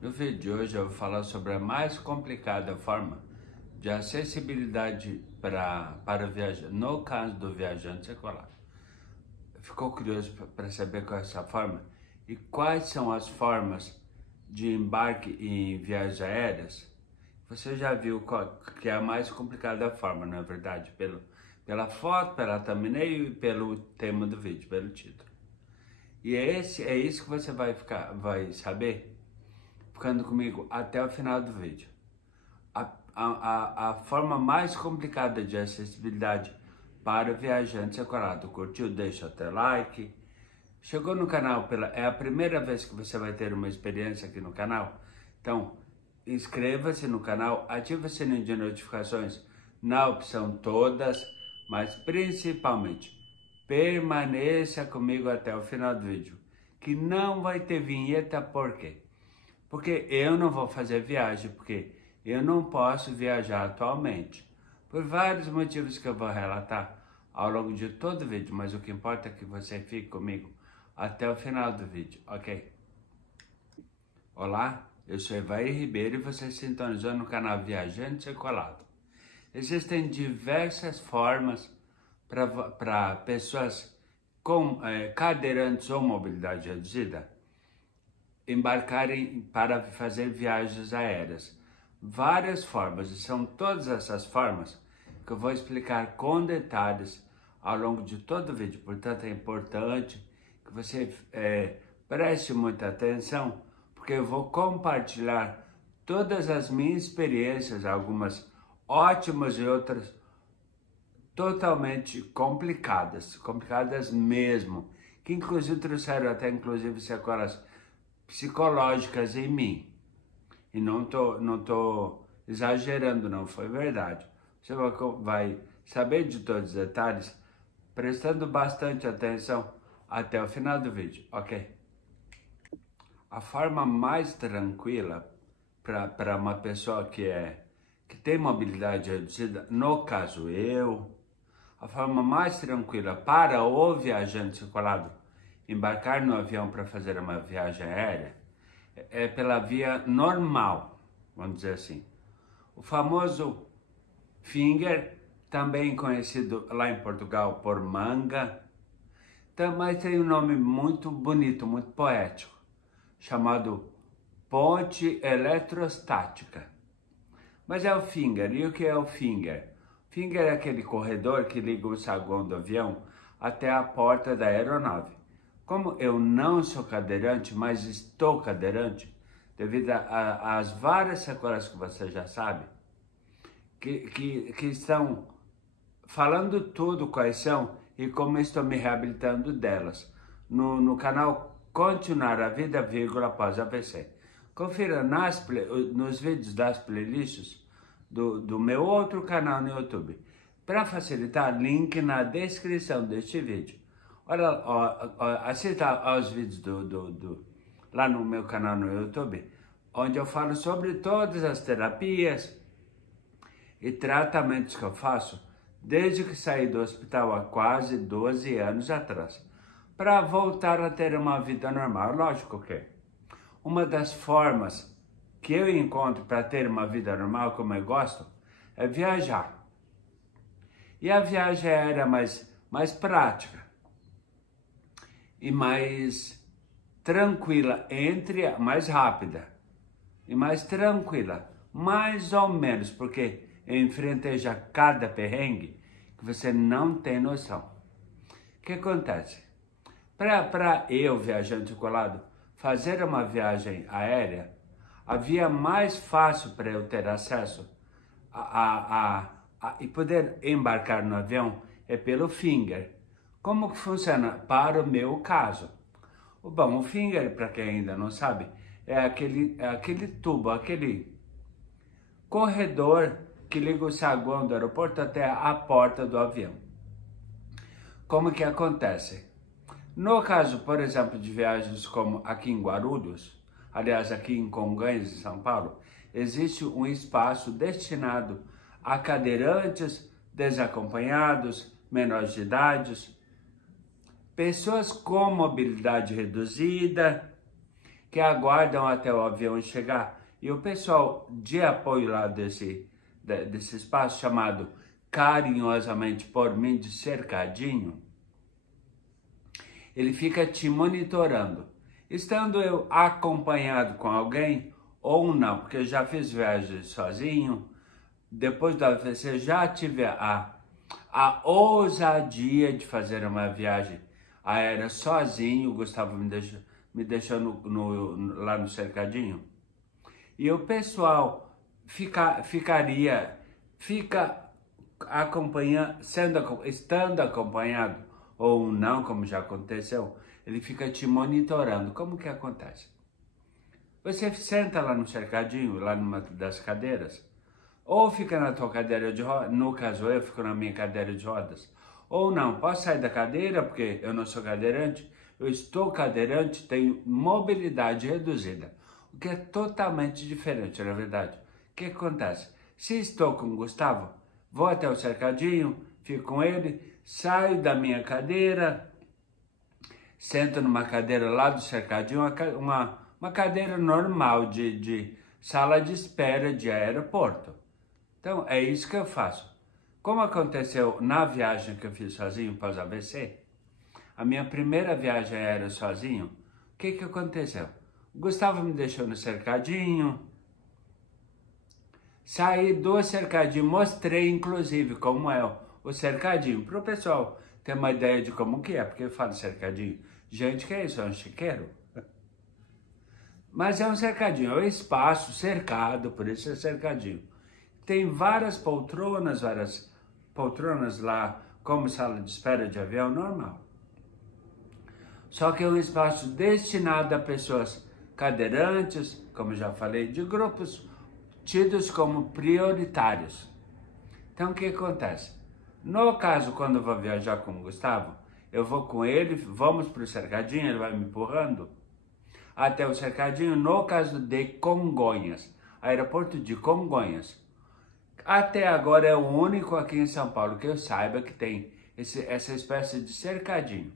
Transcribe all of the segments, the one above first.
No vídeo de hoje eu vou falar sobre a mais complicada forma de acessibilidade para o viajante, no caso do viajante secular. Ficou curioso para saber qual é essa forma? E quais são as formas de embarque em viagens aéreas? Você já viu que é a mais complicada forma, não é verdade? Pela foto, pela thumbnail e pelo tema do vídeo, pelo título. E é isso que você vai saber ficando comigo até o final do vídeo. A forma mais complicada de acessibilidade para o viajante sequelado. Curtiu? Deixa o teu like. Chegou no canal, é a primeira vez que você vai ter uma experiência aqui no canal? Então, inscreva-se no canal, ative o sininho de notificações na opção todas, mas principalmente, permaneça comigo até o final do vídeo, que não vai ter vinheta, por quê? Porque eu não vou fazer viagem, porque eu não posso viajar atualmente, por vários motivos que eu vou relatar ao longo de todo o vídeo, mas o que importa é que você fique comigo até o final do vídeo, ok? Olá, eu sou Evair Ribeiro e você sintonizou no canal Viajante Sequelado. Existem diversas formas para pessoas com cadeirantes ou mobilidade reduzida embarcarem para fazer viagens aéreas. Várias formas, e são todas essas formas que eu vou explicar com detalhes ao longo de todo o vídeo. Portanto, é importante que você preste muita atenção, porque eu vou compartilhar todas as minhas experiências, algumas ótimas e outras totalmente complicadas mesmo, que inclusive trouxeram até sequelas psicológicas em mim. E não tô exagerando, não, foi verdade. Você vai saber de todos os detalhes, prestando bastante atenção até o final do vídeo, ok? A forma mais tranquila para uma pessoa que tem mobilidade reduzida, no caso a forma mais tranquila para o viajante sequelado embarcar no avião para fazer uma viagem aérea é pela via normal, vamos dizer assim. O famoso finger, também conhecido lá em Portugal por manga, também tem um nome muito bonito, muito poético, chamado ponte eletrostática. Mas é o finger. E o que é o finger? Finger é aquele corredor que liga o saguão do avião até a porta da aeronave. Como eu não sou cadeirante, mas estou cadeirante, devido às várias sequelas que você já sabe, que estão falando tudo quais são e como estou me reabilitando delas, no canal Continuar a Vida, após AVC. Confira nos vídeos das playlists do meu outro canal no YouTube. Para facilitar, link na descrição deste vídeo. Olha, assista aos vídeos lá no meu canal no YouTube, onde eu falo sobre todas as terapias e tratamentos que eu faço desde que saí do hospital há quase 12 anos atrás, para voltar a ter uma vida normal. Lógico que uma das formas que eu encontro para ter uma vida normal, como eu gosto, é viajar. E a viagem aérea mais prática e mais tranquila, mais rápida e mais tranquila, mais ou menos, porque eu enfrentei já cada perrengue que você não tem noção. O que acontece? Para eu, viajante colado, fazer uma viagem aérea, a via mais fácil para eu ter acesso e poder embarcar no avião é pelo finger. Como que funciona para o meu caso? Bom, o finger, para quem ainda não sabe, é aquele tubo, aquele corredor que liga o saguão do aeroporto até a porta do avião. Como que acontece? No caso, por exemplo, de viagens como aqui em Guarulhos, aliás, aqui em Congonhas, em São Paulo, existe um espaço destinado a cadeirantes, desacompanhados, menores de idade, pessoas com mobilidade reduzida, que aguardam até o avião chegar. E o pessoal de apoio lá desse espaço chamado carinhosamente por mim de cercadinho, ele fica te monitorando. Estando eu acompanhado com alguém ou não, porque eu já fiz viagens sozinho, depois do AVC já tive a ousadia de fazer uma viagem aérea sozinho. O Gustavo me deixou lá no cercadinho. E o pessoal fica acompanhando, estando acompanhado ou não, como já aconteceu, ele fica te monitorando. Como que acontece? Você senta lá no cercadinho, lá numa das cadeiras, ou fica na tua cadeira de rodas, no caso eu fico na minha cadeira de rodas, ou não, posso sair da cadeira, porque eu não sou cadeirante, eu estou cadeirante, tenho mobilidade reduzida, o que é totalmente diferente, na verdade. O que acontece? Se estou com o Gustavo, vou até o cercadinho, fico com ele, saio da minha cadeira, sento numa cadeira lá do cercadinho, uma cadeira normal de sala de espera de aeroporto. Então, é isso que eu faço. Como aconteceu na viagem que eu fiz sozinho pós-AVC, a minha primeira viagem aérea sozinho, o que aconteceu? O Gustavo me deixou no cercadinho, saí do cercadinho, mostrei inclusive como é o cercadinho, para o pessoal ter uma ideia de como que é, porque eu falo cercadinho. Gente, que é isso? É um chiqueiro? Mas é um cercadinho, é um espaço cercado, por isso é cercadinho. Tem várias poltronas lá, como sala de espera de avião normal. Só que é um espaço destinado a pessoas cadeirantes, como já falei, de grupos tidos como prioritários. Então, o que acontece? No caso, quando eu vou viajar com o Gustavo, eu vou com ele, vamos para o cercadinho, ele vai me empurrando até o cercadinho, no caso de Congonhas, aeroporto de Congonhas. Até agora é o único aqui em São Paulo que eu saiba que tem essa espécie de cercadinho.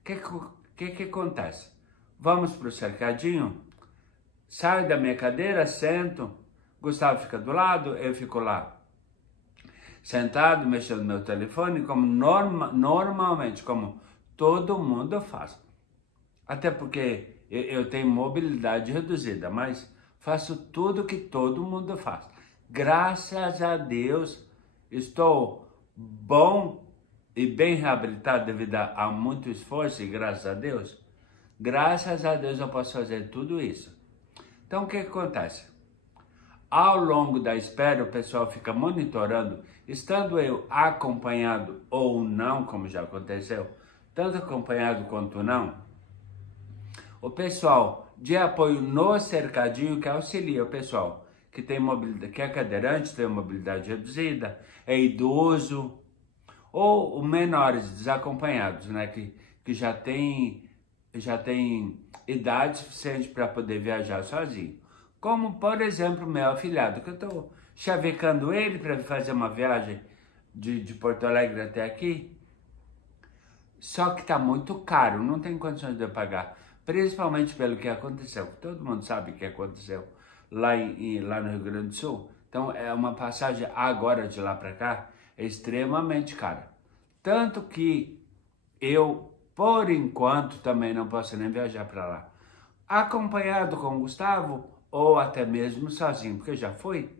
O que acontece? Vamos para o cercadinho, saio da minha cadeira, sento, Gustavo fica do lado, eu fico lá sentado, mexendo no meu telefone, como normalmente, como todo mundo faz. Até porque eu tenho mobilidade reduzida, mas faço tudo que todo mundo faz. Graças a Deus, estou bom e bem reabilitado devido a muito esforço, e graças a Deus eu posso fazer tudo isso. Então, o que acontece? Ao longo da espera, o pessoal fica monitorando, estando eu acompanhado ou não, como já aconteceu, tanto acompanhado quanto não, o pessoal de apoio no cercadinho que auxilia o pessoal que tem mobilidade, que é cadeirante, tem mobilidade reduzida, é idoso, ou menores desacompanhados, né, que já tem idade suficiente para poder viajar sozinho. Como, por exemplo, meu afilhado, que eu estou chavecando ele para fazer uma viagem de Porto Alegre até aqui. Só que está muito caro, não tem condições de eu pagar. Principalmente pelo que aconteceu. Todo mundo sabe o que aconteceu lá no Rio Grande do Sul. Então, é uma passagem agora de lá para cá é extremamente cara. Tanto que eu, por enquanto, também não posso nem viajar para lá. Acompanhado com o Gustavo, ou até mesmo sozinho, porque já fui,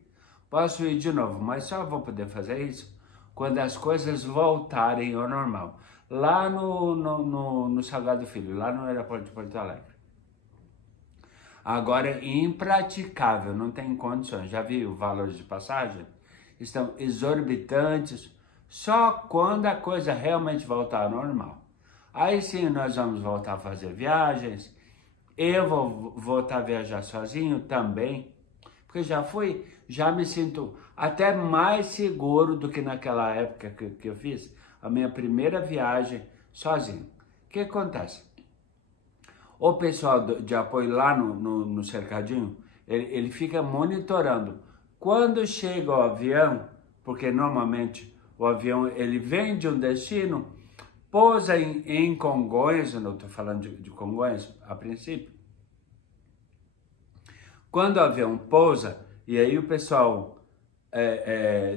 posso ir de novo, mas só vou poder fazer isso quando as coisas voltarem ao normal. Lá no Salgado Filho, lá no aeroporto de Porto Alegre. Agora é impraticável, não tem condições. Já viu os valores de passagem? Estão exorbitantes, só quando a coisa realmente voltar ao normal. Aí sim nós vamos voltar a fazer viagens. Eu vou voltar a viajar sozinho também, porque já me sinto até mais seguro do que naquela época que eu fiz a minha primeira viagem sozinho. O que acontece? O pessoal de apoio lá no cercadinho, ele fica monitorando. Quando chega o avião, porque normalmente o avião ele vem de um destino, pousa em Congonhas, eu não estou falando de Congonhas a princípio, Quando o avião pousa, e aí o pessoal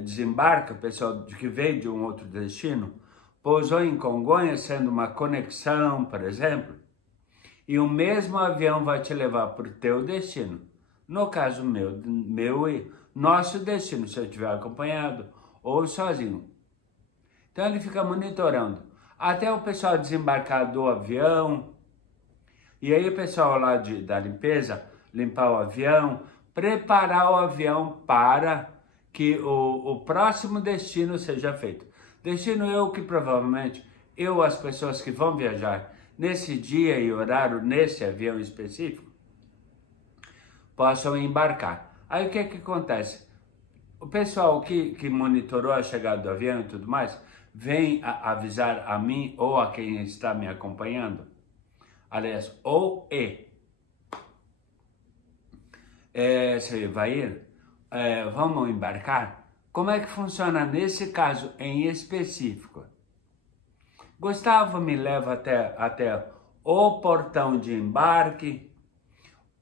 desembarca, o pessoal que veio de um outro destino, pousou em Congonhas, sendo uma conexão, por exemplo, e o mesmo avião vai te levar para o teu destino. No caso meu e nosso destino, se eu estiver acompanhado ou sozinho. Então ele fica monitorando até o pessoal desembarcar do avião, e aí o pessoal lá da limpeza limpar o avião, preparar o avião para que o próximo destino seja feito. Destino que provavelmente as pessoas que vão viajar nesse dia e horário, nesse avião específico, possam embarcar. Aí o que acontece? O pessoal que monitorou a chegada do avião e tudo mais, vem avisar a mim ou a quem está me acompanhando. Aliás, você vai ir, vamos embarcar? Como é que funciona nesse caso em específico? Gustavo me leva até o portão de embarque,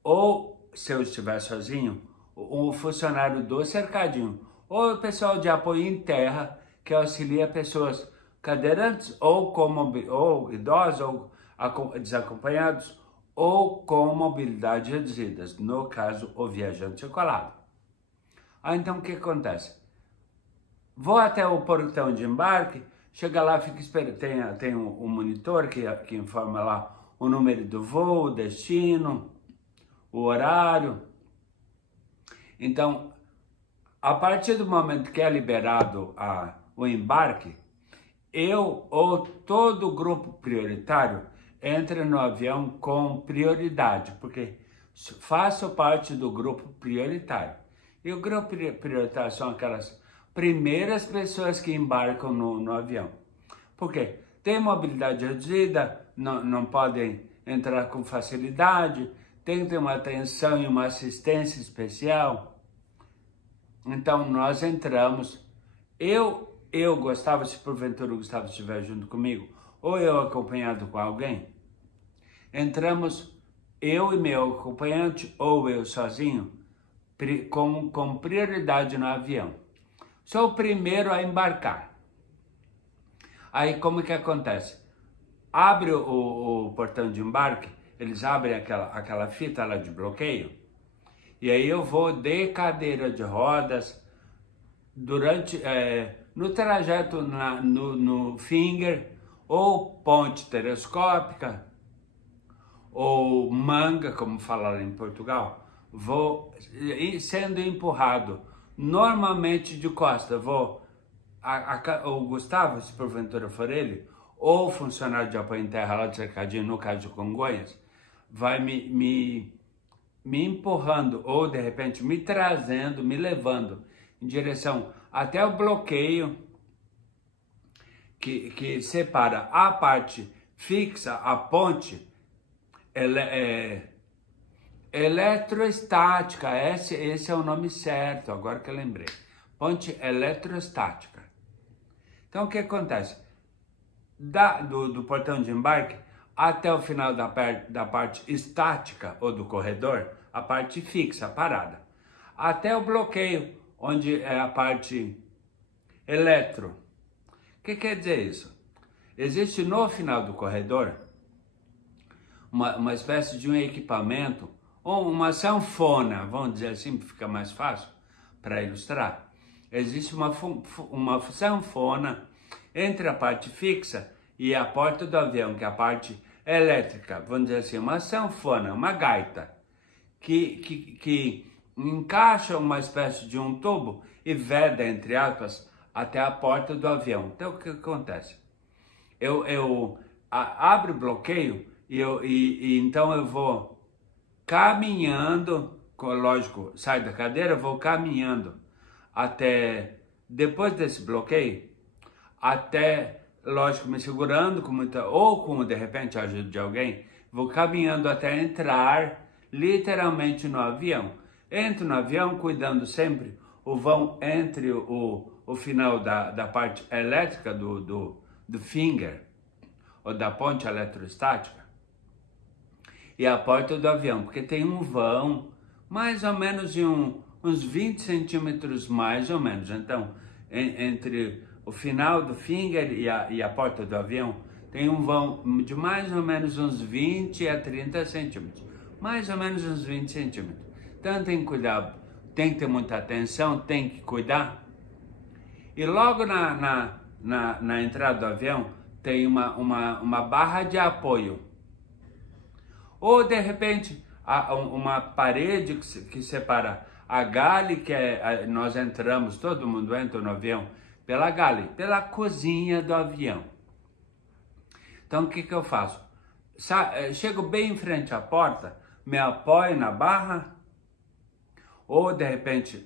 ou, se eu estiver sozinho, o funcionário do cercadinho, ou o pessoal de apoio em terra, que auxilia pessoas cadeirantes, ou idosos, ou desacompanhados, ou com mobilidade reduzida, no caso, o viajante colado. Então, o que acontece? Vou até o portão de embarque, chega lá, fica esperando, tem um monitor que informa lá o número do voo, o destino, o horário. Então, a partir do momento que é liberado o embarque, eu ou todo o grupo prioritário entra no avião com prioridade, porque faço parte do grupo prioritário. E o grupo prioritário são aquelas primeiras pessoas que embarcam no avião. Por quê? Tem mobilidade reduzida, não podem entrar com facilidade, tem que ter uma atenção e uma assistência especial. Então nós entramos, Gustavo, se porventura o Gustavo estiver junto comigo, ou eu acompanhado com alguém, entramos eu e meu acompanhante, ou eu sozinho, com prioridade no avião. Sou o primeiro a embarcar. Aí como que acontece? Abre o portão de embarque, eles abrem aquela fita lá de bloqueio, e aí eu vou de cadeira de rodas, no trajeto no finger, ou ponte telescópica, ou manga, como falaram em Portugal, vou sendo empurrado, normalmente de costa. O Gustavo, se porventura for ele, ou o funcionário de apoio em terra lá de Cercadinho, no caso de Congonhas, vai me empurrando, ou de repente me trazendo, me levando em direção até o bloqueio que separa a parte fixa, a ponte eletroestática. Esse é o nome certo, agora que eu lembrei. Ponte eletroestática. Então o que acontece? Do portão de embarque até o final da parte estática ou do corredor, a parte fixa, parada, até o bloqueio, onde é a parte eletro. O que quer dizer isso? Existe no final do corredor uma espécie de um equipamento, ou uma sanfona, vamos dizer assim, para ficar mais fácil para ilustrar. Existe uma sanfona entre a parte fixa e a porta do avião, que é a parte elétrica, vamos dizer assim, uma sanfona, uma gaita, que encaixa uma espécie de um tubo e veda, entre aspas, até a porta do avião. Então o que acontece? Eu abro o bloqueio e então eu vou caminhando, lógico, saio da cadeira, vou caminhando até, depois desse bloqueio, até, lógico, me segurando com ou com, de repente, a ajuda de alguém, vou caminhando até entrar literalmente no avião. Entro no avião cuidando sempre o vão entre o final da parte elétrica do finger, ou da ponte eletrostática, e a porta do avião, porque tem um vão mais ou menos de uns 20 centímetros mais ou menos. Então, entre o final do finger e a porta do avião, tem um vão de mais ou menos uns 20 a 30 centímetros. Mais ou menos uns 20 centímetros. Então tem que cuidar, tem que ter muita atenção, tem que cuidar. E logo na entrada do avião tem uma barra de apoio. Ou de repente uma parede que separa a galley, nós entramos, todo mundo entra no avião pela galley, pela cozinha do avião. Então o que eu faço? Chego bem em frente à porta, me apoio na barra, ou de repente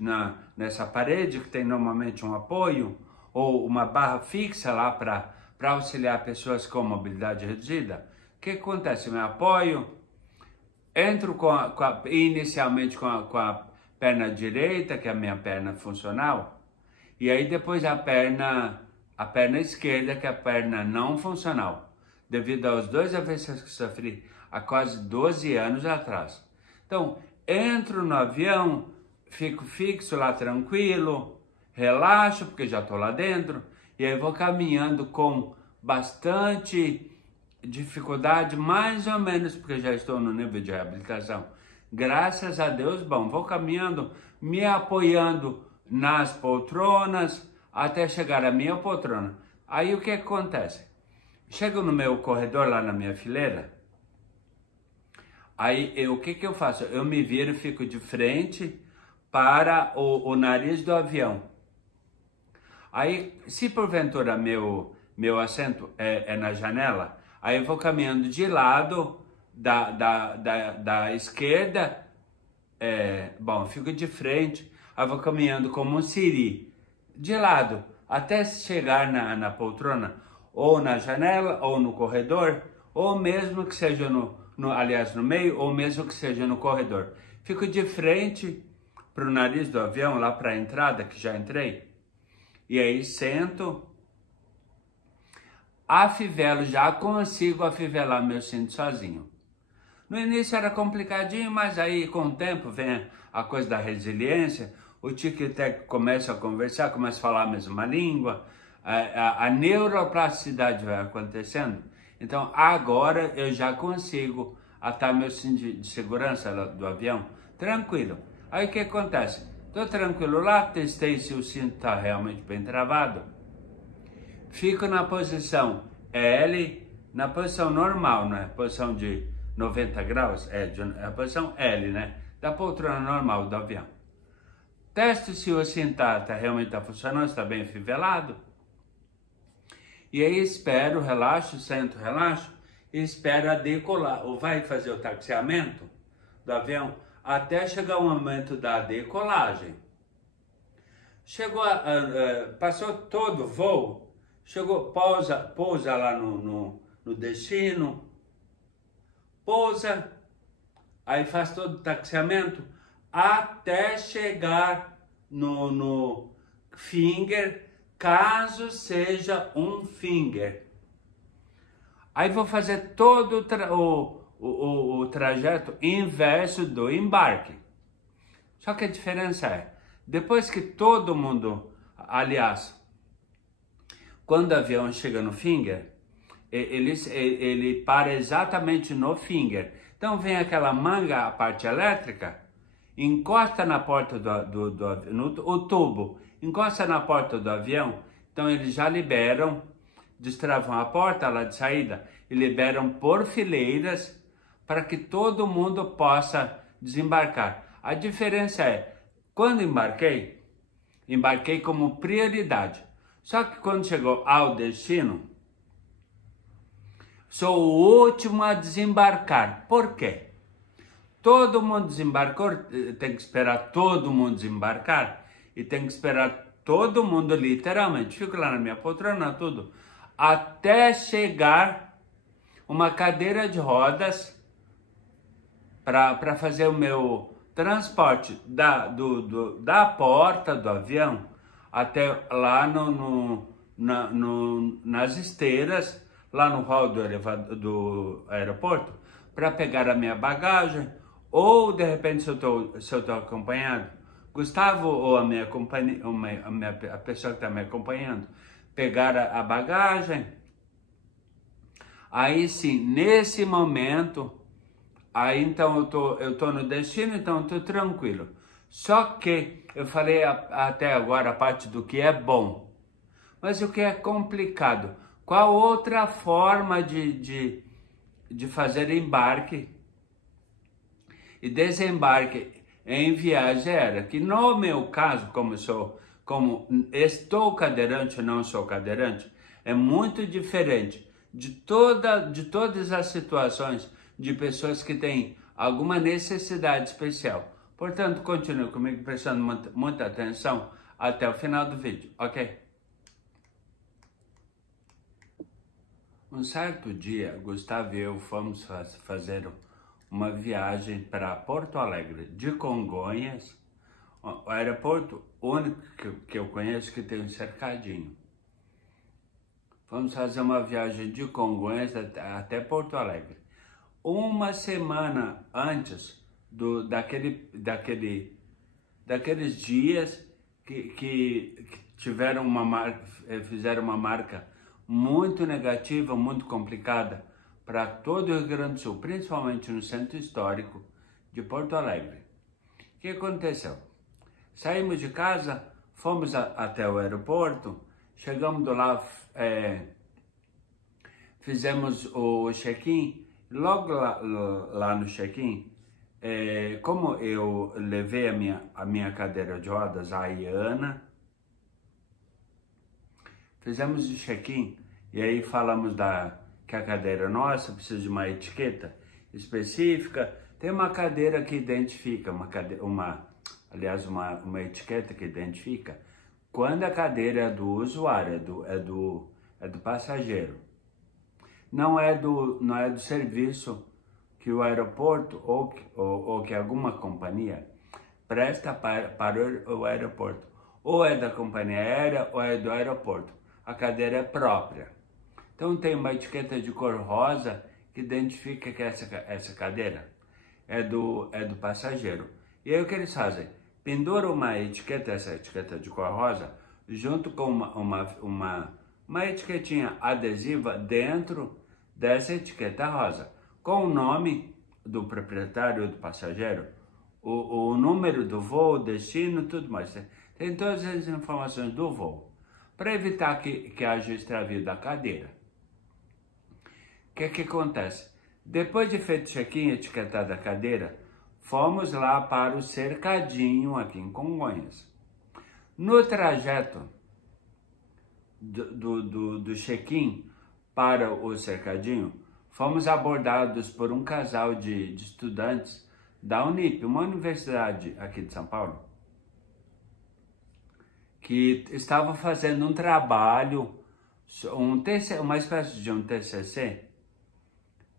nessa parede que tem normalmente um apoio, ou uma barra fixa lá para auxiliar pessoas com mobilidade reduzida. O que acontece? Me apoio, entro inicialmente com a perna direita, que é a minha perna funcional, e aí depois a perna esquerda, que é a perna não funcional, devido aos 2 AVCs que sofri há quase 12 anos atrás. Então, entro no avião, fico fixo lá tranquilo, relaxo, porque já estou lá dentro, e aí vou caminhando com bastante dificuldade, mais ou menos, porque já estou no nível de reabilitação. Graças a Deus, bom, vou caminhando, me apoiando nas poltronas, até chegar à minha poltrona. Aí o que acontece? Chego no meu corredor, lá na minha fileira, aí o que eu faço? Eu me viro e fico de frente para o nariz do avião. Aí, se porventura meu assento é na janela, aí eu vou caminhando de lado da esquerda, bom, fico de frente, aí vou caminhando como um siri, de lado, até chegar na poltrona, ou na janela, ou no corredor, ou mesmo que seja aliás, no meio, ou mesmo que seja no corredor. Fico de frente para o nariz do avião, lá para a entrada, que já entrei, e aí sento, afivelo, já consigo afivelar meu cinto sozinho. No início era complicadinho, mas aí com o tempo vem a coisa da resiliência, o tic-tac começa a conversar, começa a falar a mesma língua, a neuroplasticidade vai acontecendo. Então agora eu já consigo atar meu cinto de segurança do avião tranquilo. Aí o que acontece? Estou tranquilo lá, testei se o cinto está realmente bem travado. Fico na posição L, na posição normal, né? Posição de 90 graus, a posição L, né? Da poltrona normal do avião. Testo se o cinto realmente está funcionando, está bem afivelado. E aí espero, relaxo, sento, relaxo, e espero a decolar, ou vai fazer o taxiamento do avião, até chegar o momento da decolagem. Passou todo o voo, pousa lá no destino, pousa, aí faz todo o taxiamento, até chegar no finger, caso seja um finger. Aí vou fazer todo o trajeto inverso do embarque. Só que a diferença depois que todo mundo, aliás, quando o avião chega no finger, ele para exatamente no finger. Então vem aquela manga, a parte elétrica, encosta na porta o tubo, encosta na porta do avião, então eles já liberam, destravam a porta lá de saída e liberam por fileiras para que todo mundo possa desembarcar. A diferença quando embarquei como prioridade. Só que quando chegou ao destino, sou o último a desembarcar. Por quê? Todo mundo desembarcou, tem que esperar todo mundo desembarcar e tem que esperar todo mundo literalmente. Fico lá na minha poltrona, tudo, até chegar uma cadeira de rodas para fazer o meu transporte da porta do avião até lá nas esteiras, lá no hall do aeroporto, para pegar a minha bagagem, Ou, de repente, se eu tô acompanhado, Gustavo ou a minha companhia, a pessoa que está me acompanhando, pegar a bagagem. Aí sim, nesse momento, aí então eu tô no destino, então eu tô tranquilo. Só que eu falei até agora a parte do que é bom, mas o que é complicado? Qual outra forma de fazer embarque e desembarque em viagem aérea? Que no meu caso, como estou cadeirante, não sou cadeirante, é muito diferente de todas as situações de pessoas que têm alguma necessidade especial. Portanto, continue comigo prestando muita atenção até o final do vídeo, ok? Um certo dia, Gustavo e eu fomos fazer uma viagem para Porto Alegre, de Congonhas, o aeroporto único que eu conheço que tem um cercadinho. Vamos fazer uma viagem de Congonhas até Porto Alegre. Uma semana antes daqueles dias que tiveram fizeram uma marca muito negativa, muito complicada para todo o Rio Grande do Sul, principalmente no centro histórico de Porto Alegre. O que aconteceu? Saímos de casa, fomos até o aeroporto, chegamos lá, fizemos o check-in. Logo lá no check-in, como eu levei a minha cadeira de rodas, a Iana, fizemos o check-in e aí falamos que a cadeira nossa precisa de uma etiqueta específica. Tem uma cadeira que identifica, aliás, uma etiqueta que identifica quando a cadeira é do usuário, é do passageiro. Não é do serviço que o aeroporto ou que alguma companhia presta para o aeroporto. Ou é da companhia aérea ou é do aeroporto. A cadeira é própria. Então tem uma etiqueta de cor rosa que identifica que essa cadeira é do passageiro. E aí o que eles fazem? Penduram essa etiqueta de cor rosa, junto com uma etiquetinha adesiva dentro dessa etiqueta rosa, com o nome do proprietário, do passageiro, o número do voo, destino, tudo mais. Tem todas as informações do voo, para evitar que haja extravio da cadeira. O que acontece? Depois de feito check-in, etiquetada a cadeira, fomos lá para o cercadinho aqui em Congonhas. No trajeto do check-in para o cercadinho, fomos abordados por um casal de estudantes da Unip, uma universidade aqui de São Paulo, que estavam fazendo um trabalho, uma espécie de um TCC.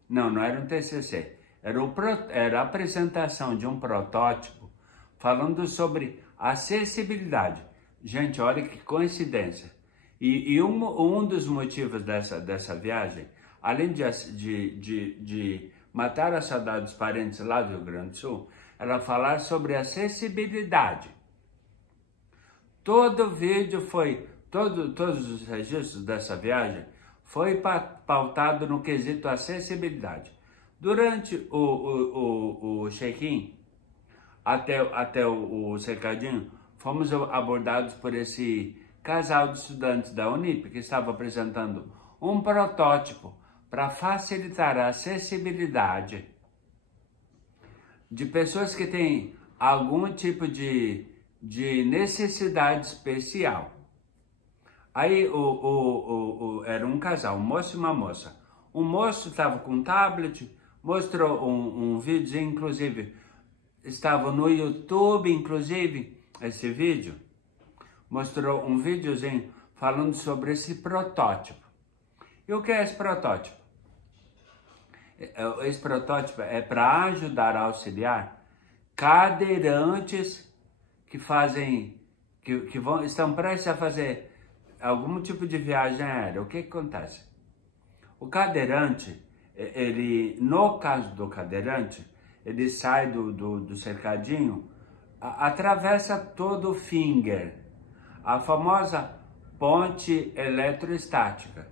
Não era um TCC, era a apresentação de um protótipo falando sobre acessibilidade. Gente, olha que coincidência. E um dos motivos dessa viagem, além de matar a saudade dos parentes lá do Rio Grande do Sul, era falar sobre acessibilidade. Todo o vídeo todos os registros dessa viagem foi pautado no quesito acessibilidade. Durante o check-in, até o cercadinho, fomos abordados por esse casal de estudantes da Unip, que estava apresentando um protótipo para facilitar a acessibilidade de pessoas que têm algum tipo de necessidade especial. Aí era um casal, um moço e uma moça. O moço estava com um tablet, mostrou um vídeo, inclusive estava no YouTube, inclusive, esse vídeo. Mostrou um videozinho falando sobre esse protótipo. E o que é esse protótipo? Esse protótipo é para ajudar a auxiliar cadeirantes que estão prestes a fazer algum tipo de viagem aérea. O que acontece? O cadeirante, no caso do cadeirante, ele sai do cercadinho, atravessa todo o finger, a famosa ponte eletroestática.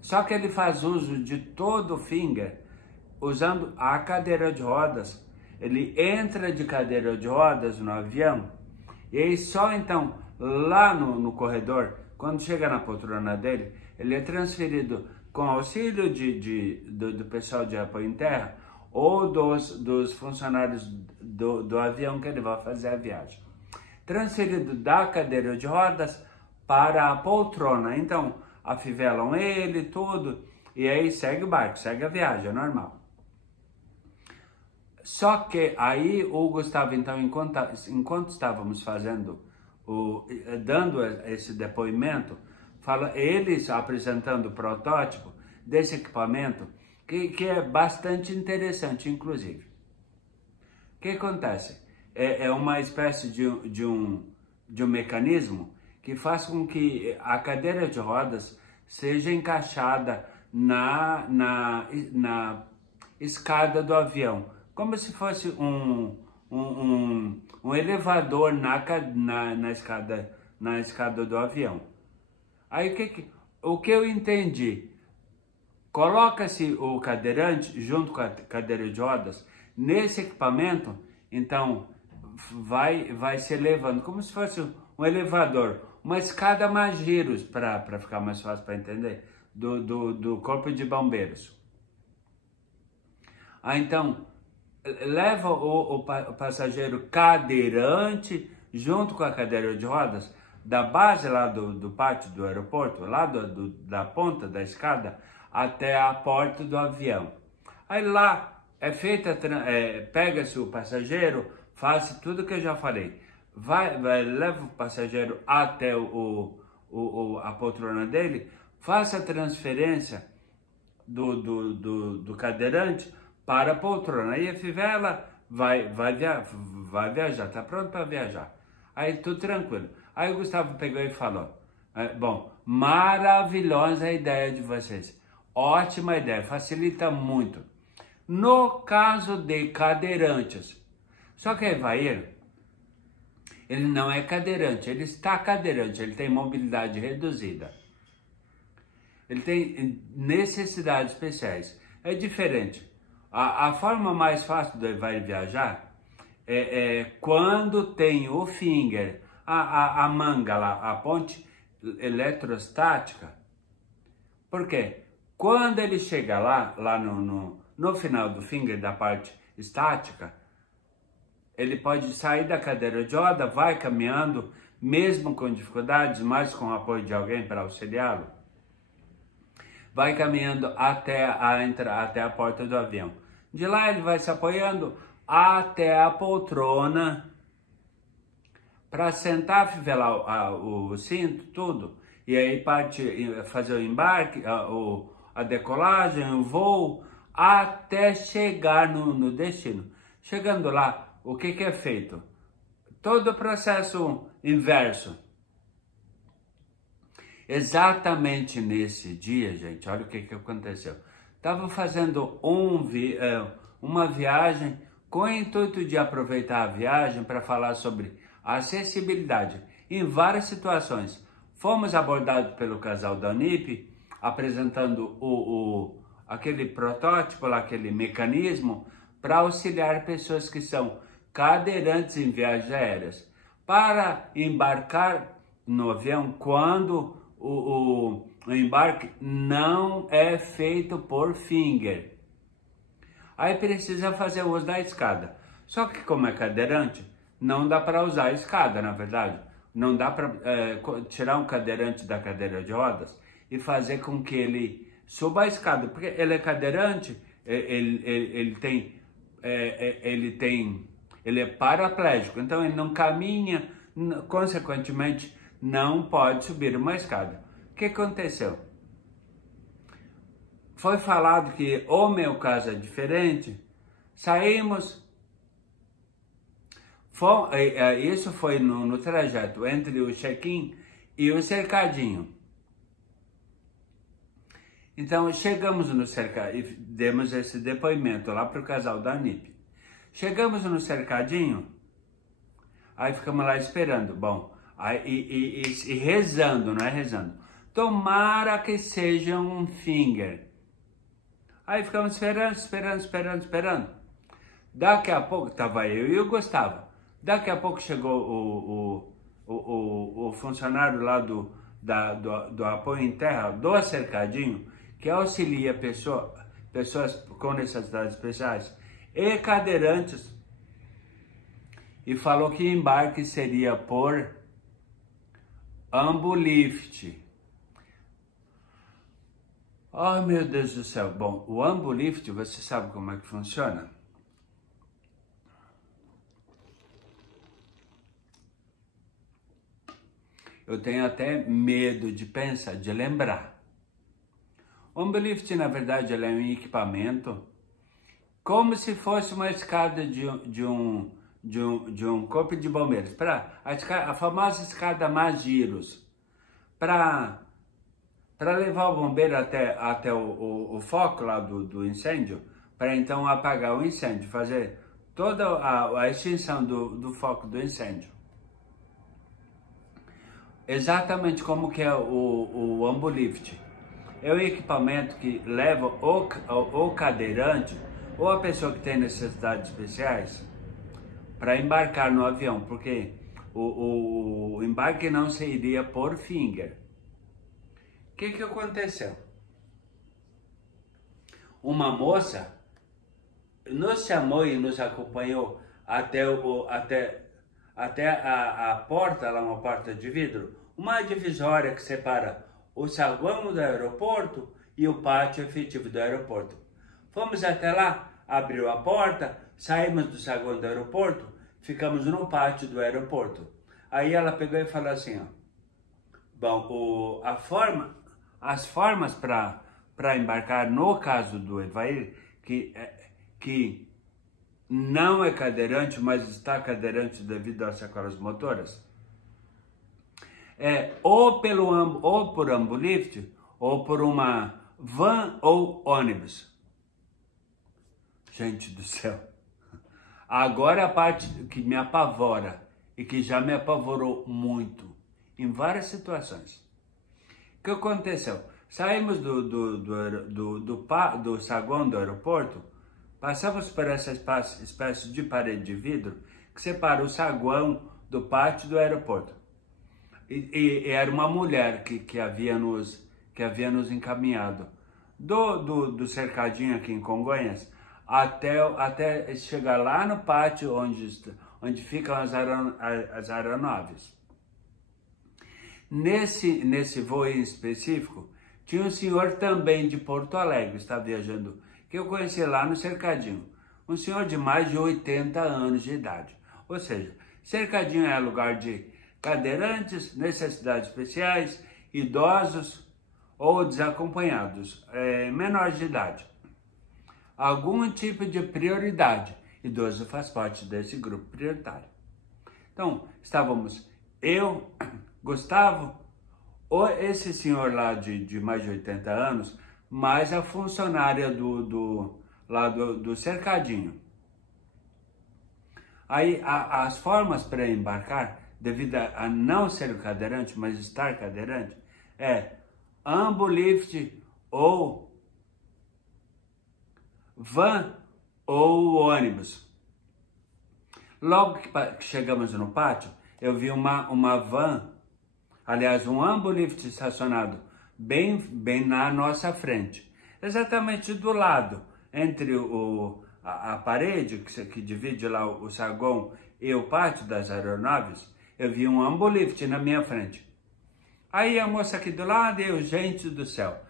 Só que ele faz uso de todo o finger, usando a cadeira de rodas. Ele entra de cadeira de rodas no avião, e aí só então, lá no corredor, quando chega na poltrona dele, ele é transferido com auxílio do pessoal de apoio em terra ou dos funcionários do avião que ele vai fazer a viagem. Transferido da cadeira de rodas para a poltrona. Então, afivelam ele, tudo, e aí segue o barco, segue a viagem, é normal. Só que aí o Gustavo, então, enquanto estávamos dando esse depoimento, eles apresentando o protótipo desse equipamento, que é bastante interessante, inclusive. O que acontece? É uma espécie de um mecanismo que faz com que a cadeira de rodas seja encaixada na escada do avião, como se fosse um elevador na escada do avião. Aí o que eu entendi? Coloca-se o cadeirante junto com a cadeira de rodas nesse equipamento, então vai se elevando, como se fosse um elevador, uma escada mais giros, para ficar mais fácil para entender, do corpo de bombeiros. Então, leva o passageiro cadeirante junto com a cadeira de rodas da base lá do pátio do aeroporto, lá da ponta da escada até a porta do avião. Aí lá pega-se o passageiro, faz tudo que eu já falei, leva o passageiro até a poltrona dele, faça a transferência do cadeirante para a poltrona. Aí a fivela vai viajar, tá pronto para viajar. Aí tudo tranquilo. Aí o Gustavo pegou e falou, bom, maravilhosa a ideia de vocês. Ótima ideia, facilita muito. No caso de cadeirantes, só que Evair, ele não é cadeirante, ele está cadeirante, ele tem mobilidade reduzida. Ele tem necessidades especiais. É diferente. A forma mais fácil do Evair viajar é quando tem o finger, a manga lá, a ponte eletrostática. Por quê? Quando ele chega lá no final do finger, da parte estática, ele pode sair da cadeira de roda, vai caminhando, mesmo com dificuldades, mas com o apoio de alguém para auxiliá-lo, vai caminhando até a porta do avião. De lá ele vai se apoiando até a poltrona para sentar, fivelar o cinto, tudo. E aí fazer o embarque, a decolagem, o voo, até chegar no destino. Chegando lá, o que é feito? Todo o processo inverso. Exatamente nesse dia, gente, olha o que aconteceu. Estava fazendo uma viagem com o intuito de aproveitar a viagem para falar sobre acessibilidade em várias situações. Fomos abordados pelo casal da Unip, apresentando aquele protótipo, aquele mecanismo para auxiliar pessoas que são cadeirantes em viagens aéreas, para embarcar no avião quando o embarque não é feito por finger. Aí precisa fazer uso da escada. Só que como é cadeirante, não dá para usar a escada, na verdade. Não dá para tirar um cadeirante da cadeira de rodas e fazer com que ele suba a escada, porque ele é cadeirante, ele é paraplégico, então ele não caminha, consequentemente não pode subir uma escada. O que aconteceu? Foi falado que o meu caso é diferente, saímos, isso foi no trajeto entre o check-in e o cercadinho. Então chegamos no cercadinho e demos esse depoimento lá para o casal da Unip. Chegamos no cercadinho, aí ficamos lá esperando. Bom, aí, e rezando, não é rezando. Tomara que seja um finger. Aí ficamos esperando. Daqui a pouco, tava eu e o Gustavo. Daqui a pouco chegou o funcionário lá do apoio em terra, do cercadinho, que auxilia pessoas com necessidades especiais e cadeirantes, e falou que o embarque seria por Ambulift. Oh, meu Deus do céu. Bom, o Ambulift, você sabe como é que funciona? Eu tenho até medo de pensar, de lembrar. O Ambulift, na verdade, ele é um equipamento como se fosse uma escada de um corpo de bombeiros. A famosa escada Magiros. Para levar o bombeiro até o foco lá do incêndio, para então apagar o incêndio, fazer toda a extinção do foco do incêndio. Exatamente como que é o Ambulift. É o equipamento que leva o cadeirante ou a pessoa que tem necessidades especiais para embarcar no avião, porque o embarque não seria por finger. O que aconteceu? Uma moça nos chamou e nos acompanhou até a porta, lá uma porta de vidro, uma divisória que separa o saguão do aeroporto e o pátio efetivo do aeroporto. Fomos até lá, abriu a porta, saímos do saguão do aeroporto, ficamos no pátio do aeroporto. Aí ela pegou e falou assim, ó, bom, as formas para embarcar, no caso do Evair, que não é cadeirante, mas está cadeirante devido às sequelas motoras, ou por Ambulift, ou por uma van ou ônibus. Gente do céu. Agora a parte que me apavora e que já me apavorou muito, em várias situações. O que aconteceu? Saímos do saguão do aeroporto, passamos por essa espécie de parede de vidro que separa o saguão do pátio do aeroporto. E era uma mulher que havia nos encaminhado do cercadinho aqui em Congonhas até chegar lá no pátio onde ficam as aeronaves. Nesse voo em específico, tinha um senhor também de Porto Alegre, estava viajando, que eu conheci lá no cercadinho. Um senhor de mais de 80 anos de idade. Ou seja, cercadinho é lugar de cadeirantes, necessidades especiais, idosos ou desacompanhados, menores de idade. Algum tipo de prioridade. Idoso faz parte desse grupo prioritário. Então, estávamos eu, Gustavo, ou esse senhor lá de mais de 80 anos, mais a funcionária do cercadinho. Aí, as formas para embarcar, devido a não ser cadeirante, mas estar cadeirante, é Ambulift ou van ou ônibus. Logo que chegamos no pátio, eu vi uma van, aliás, um Ambulift estacionado bem na nossa frente. Exatamente do lado, entre a parede que divide lá o saguão e o pátio das aeronaves, eu vi um Ambulift na minha frente. Aí a moça aqui do lado, gente do céu,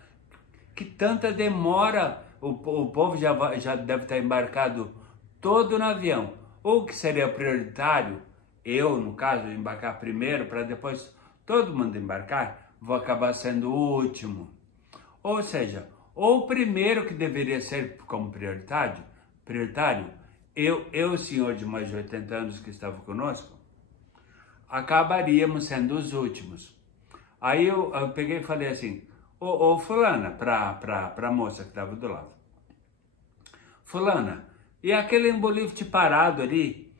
que tanta demora, o povo já deve estar embarcado todo no avião. Ou que seria prioritário, eu, no caso, embarcar primeiro, para depois todo mundo embarcar, vou acabar sendo o último. Ou seja, ou o primeiro que deveria ser como prioritário, eu, senhor de mais de 80 anos que estava conosco, acabaríamos sendo os últimos. Aí eu peguei e falei assim, ô fulana, pra moça que estava do lado. Fulana, E aquele Embolift parado ali,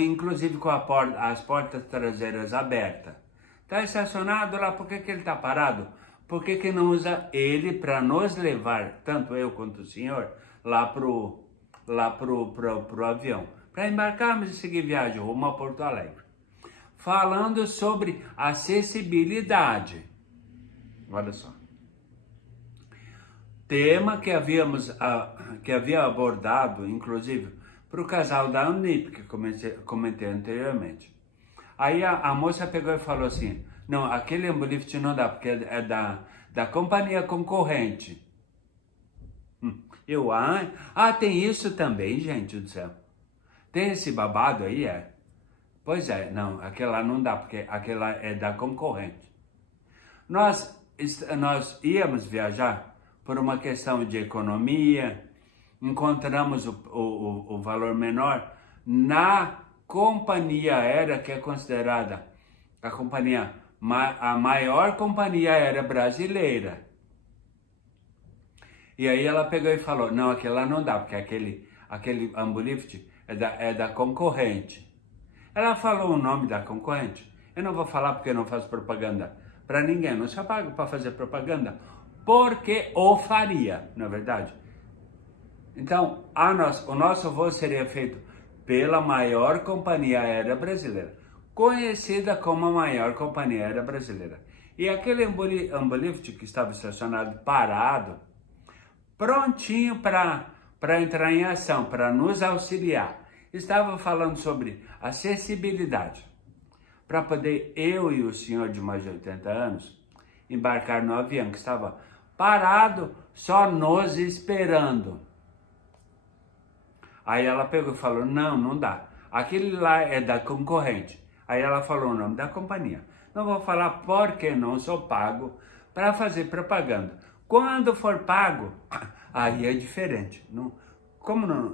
inclusive com as portas traseiras abertas. Está estacionado lá, por que ele está parado? Por que não usa ele para nos levar, tanto eu quanto o senhor, lá pro avião? Para embarcarmos e seguir viagem rumo a Porto Alegre. Falando sobre acessibilidade. Olha só. Tema que havia abordado, inclusive, para o casal da Unip, que comentei anteriormente. Aí a moça pegou e falou assim, não, aquele Embolift não dá, porque é da companhia concorrente. Tem isso também, gente do céu. Tem esse babado aí, é? Pois é, não, aquele lá não dá, porque aquele lá é da concorrente. Nós íamos viajar por uma questão de economia, encontramos o valor menor na companhia aérea, que é considerada a maior companhia aérea brasileira. E aí ela pegou e falou, não, aquele lá não dá, porque aquele Embolift é da concorrente. Ela falou o nome da concorrente. Eu não vou falar porque eu não faço propaganda para ninguém, não sou pago para fazer propaganda, porque o faria, na verdade. Então, o nosso voo seria feito pela maior companhia aérea brasileira, conhecida como a maior companhia aérea brasileira. E aquele Embolift que estava estacionado, parado, prontinho para entrar em ação, para nos auxiliar. Estava falando sobre acessibilidade, para poder eu e o senhor de mais de 80 anos embarcar no avião que estava parado, só nos esperando. Aí ela pegou e falou, não dá, aquele lá é da concorrente. Aí ela falou o nome da companhia. Não vou falar porque não sou pago para fazer propaganda. Quando for pago, aí é diferente.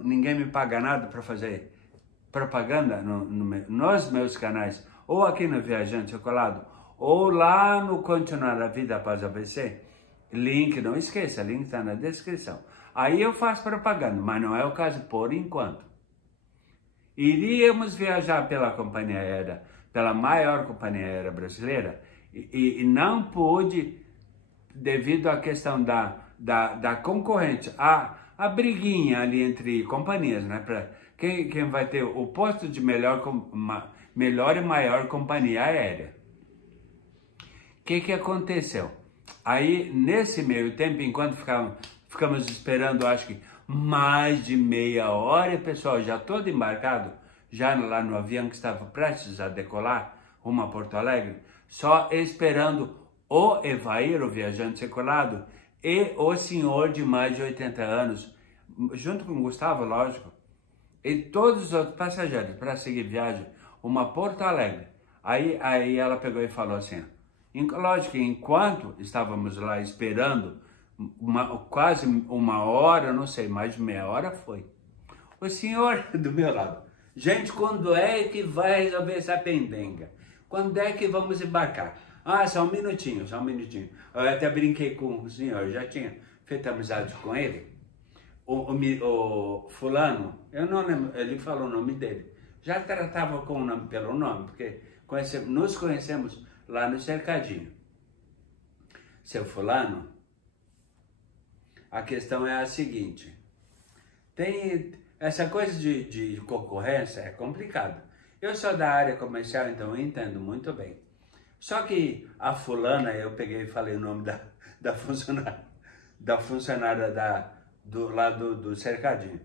Ninguém me paga nada para fazer propaganda nos meus canais, ou aqui no Viajante Chocolado, ou lá no Continuar a Vida Após a AVC, link, não esqueça, link está na descrição. Aí eu faço propaganda, mas não é o caso por enquanto. Iríamos viajar pela companhia aérea, pela maior companhia aérea brasileira, e não pude, devido à questão da concorrente, a briguinha ali entre companhias, né? Para quem vai ter o posto de melhor e maior companhia aérea. O que aconteceu? Aí, nesse meio tempo, enquanto ficamos esperando, acho que mais de meia hora, e pessoal já todo embarcado, já lá no avião que estava prestes a decolar rumo a Porto Alegre, só esperando o Evair, o viajante seculado, e o senhor de mais de 80 anos, junto com o Gustavo, lógico, e todos os outros passageiros para seguir viagem rumo a Porto Alegre. Aí ela pegou e falou assim, lógico que enquanto estávamos lá esperando, quase uma hora, não sei, mais de meia hora foi. O senhor do meu lado, gente, quando é que vai resolver essa pendenga? Quando é que vamos embarcar? Só um minutinho, só um minutinho. Eu até brinquei com o senhor, eu já tinha feito amizade com ele. O fulano, eu não lembro, ele falou o nome dele. Já tratava com o nome pelo nome, porque nos conhecemos lá no Cercadinho. Seu fulano, a questão é a seguinte, tem essa coisa de concorrência é complicado. Eu sou da área comercial, então eu entendo muito bem. Só que a fulana, eu peguei e falei o nome da funcionária do lado do Cercadinho.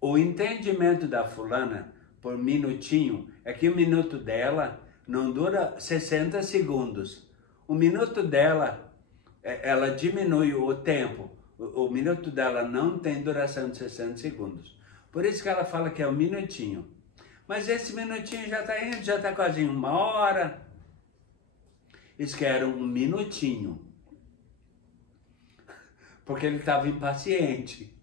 O entendimento da fulana por minutinho é que o minuto dela não dura 60 segundos. O minuto dela, ela diminui o tempo. O minuto dela não tem duração de 60 segundos. Por isso que ela fala que é um minutinho. Mas esse minutinho já está indo, já está quase em uma hora. Isso que era um minutinho. Porque ele estava impaciente.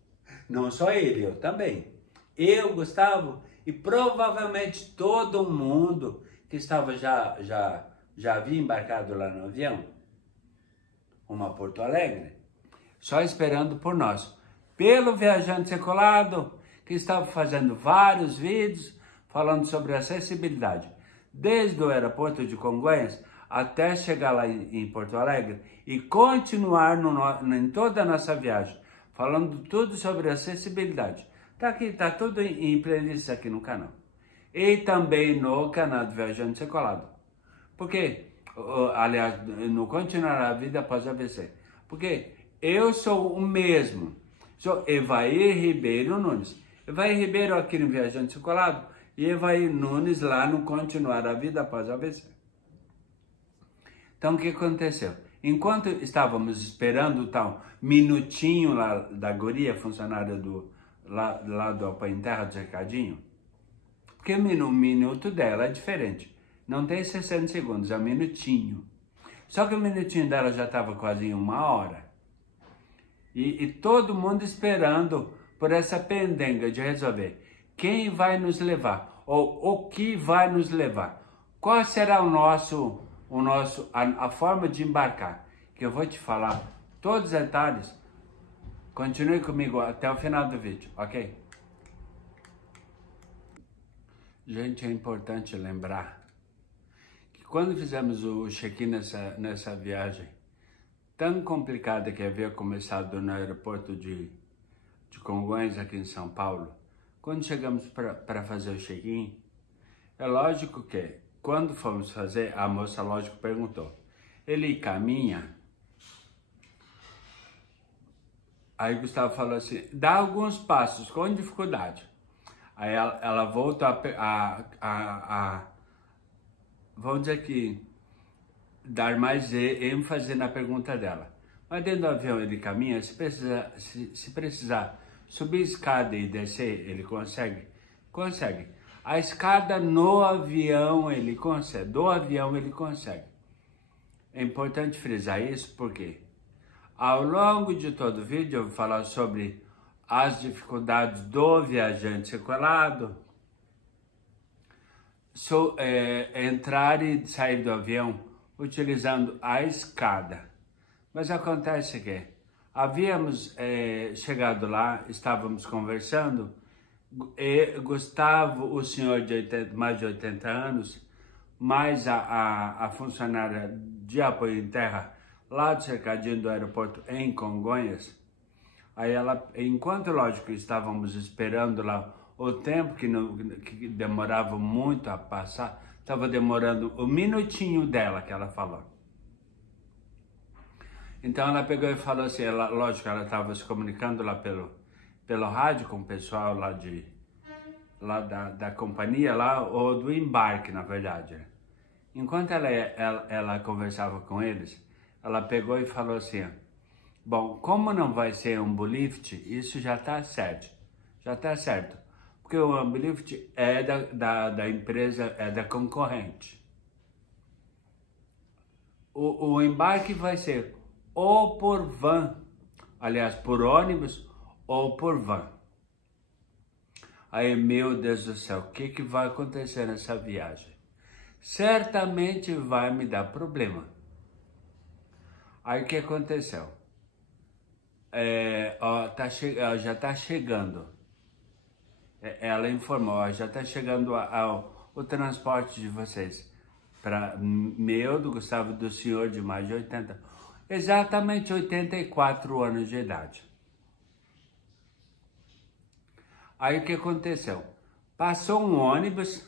Não só ele, eu também. Eu, Gustavo, e provavelmente todo mundo que estava já havia embarcado lá no avião, rumo a Porto Alegre, só esperando por nós. Pelo viajante seculado, que estava fazendo vários vídeos falando sobre acessibilidade, desde o aeroporto de Congonhas até chegar lá em Porto Alegre e continuar em toda a nossa viagem, falando tudo sobre acessibilidade. Tá aqui, tá tudo em playlist aqui no canal. E também no canal do Viajante Secolado. Porque, aliás, no Continuar a Vida Após AVC. Porque eu sou o mesmo. Sou Evair Ribeiro Nunes. Evair Ribeiro aqui no Viajante Secolado e Evair Nunes lá no Continuar a Vida Após AVC. Então, o que aconteceu? Enquanto estávamos esperando o tal minutinho lá da guria, funcionária lá do Apoio em Terra do Cercadinho, porque o minuto dela é diferente. Não tem 60 segundos, é um minutinho. Só que o minutinho dela já estava quase em 1 hora. E todo mundo esperando por essa pendenga de resolver quem vai nos levar, ou o que vai nos levar. Qual será a forma de embarcar, que eu vou te falar todos os detalhes. Continue comigo até o final do vídeo, ok? Gente, é importante lembrar que quando fizemos o check-in nessa viagem tão complicada que havia começado no aeroporto de Congonhas, aqui em São Paulo, quando chegamos para fazer o check-in, é lógico que quando fomos fazer, a moça, lógico, perguntou, ele caminha? Aí Gustavo falou assim, dá alguns passos com dificuldade. Aí ela voltou vamos dizer que, dar mais ênfase na pergunta dela. Mas dentro do avião ele caminha, se precisar subir a escada e descer, ele consegue? Consegue. A escada no avião ele consegue, do avião ele consegue. É importante frisar isso porque ao longo de todo o vídeo eu vou falar sobre as dificuldades do viajante sequelado, entrar e sair do avião utilizando a escada. Mas acontece que havíamos chegado lá, estávamos conversando, e Gustavo, o senhor de mais de 80 anos, mais a funcionária de apoio em terra, lá do cercadinho do aeroporto em Congonhas, aí enquanto lógico estávamos esperando lá o tempo que demorava muito a passar, estava demorando o minutinho dela que ela falou. Então ela pegou e falou assim, lógico, ela estava se comunicando lá pelo rádio com o pessoal lá da companhia, lá, ou do embarque, na verdade. Enquanto ela conversava com eles, ela pegou e falou assim, bom, como não vai ser um Ambulift, isso já está certo. Já está certo. Porque o Ambulift é da empresa, é da concorrente. O embarque vai ser ou por van, aliás, por ônibus ou por van. Aí, meu Deus do céu, o que vai acontecer nessa viagem? Certamente vai me dar problema. Aí o que aconteceu? Já está chegando. Ela informou, já está chegando o transporte de vocês. Do Gustavo, do senhor de mais de 80. Exatamente 84 anos de idade. Aí o que aconteceu? Passou um ônibus,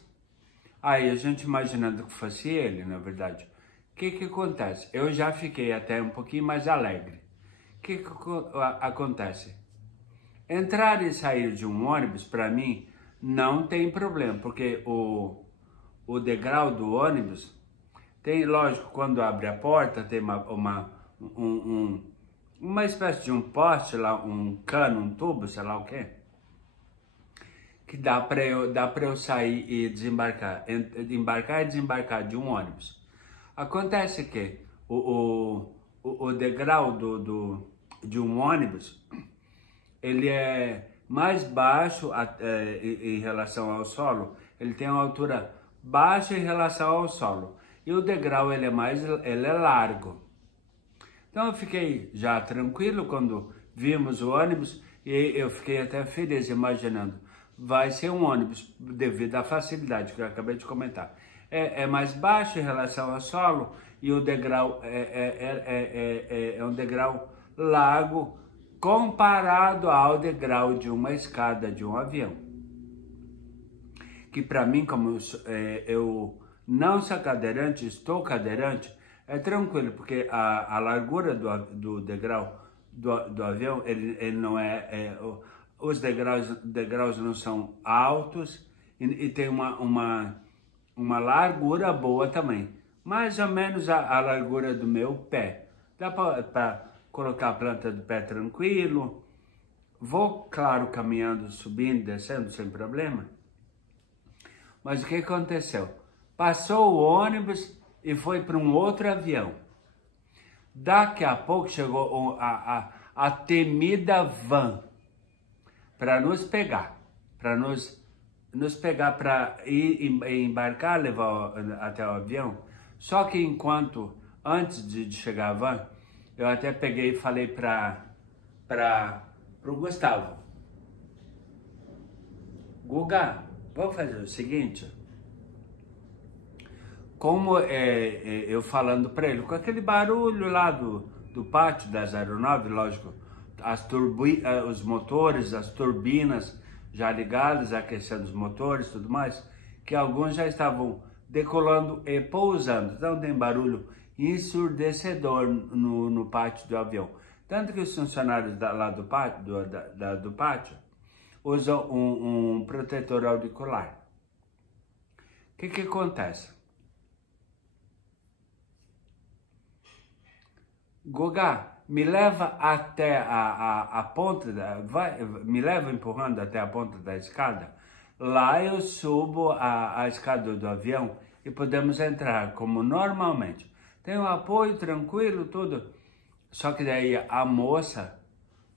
aí a gente imaginando que fosse ele, na verdade. O que acontece? Eu já fiquei até um pouquinho mais alegre. O que acontece? Entrar e sair de um ônibus, para mim, não tem problema, porque o degrau do ônibus tem, lógico, quando abre a porta, tem uma espécie de um poste lá, um cano, um tubo, sei lá o quê, que dá para eu sair e desembarcar, embarcar e desembarcar de um ônibus. Acontece que o degrau de um ônibus, ele é mais baixo em relação ao solo, ele tem uma altura baixa em relação ao solo, e o degrau ele é largo. Então eu fiquei já tranquilo quando vimos o ônibus, e eu fiquei até feliz imaginando. vai ser um ônibus, devido à facilidade que eu acabei de comentar. É mais baixo em relação ao solo e o degrau é um degrau largo comparado ao degrau de uma escada de um avião. Que para mim, como eu não sou cadeirante, estou cadeirante, é tranquilo, porque a largura do degrau do avião, ele não os degraus não são altos e tem uma largura boa também. Mais ou menos a largura do meu pé. Dá para colocar a planta do pé tranquilo. Vou, claro, caminhando, subindo, descendo sem problema. Mas o que aconteceu? Passou o ônibus e foi para um outro avião. Daqui a pouco chegou a temida van para nos pegar, para ir embarcar, levar até o avião. Só que antes de chegar a van, eu até peguei e falei para o Gustavo: Guga, vamos fazer o seguinte. Como eu falando para ele, com aquele barulho lá do pátio das aeronaves, lógico, os motores, as turbinas já ligadas, aquecendo os motores e tudo mais, que alguns já estavam decolando e pousando. Então tem barulho ensurdecedor no pátio do avião. Tanto que os funcionários lá do pátio usam um protetor auricular. O que acontece? Guga, me leva até a ponta, me leva empurrando até a ponta da escada. Lá eu subo a escada do avião e podemos entrar como normalmente. Tem um apoio tranquilo, tudo. Só que daí a moça,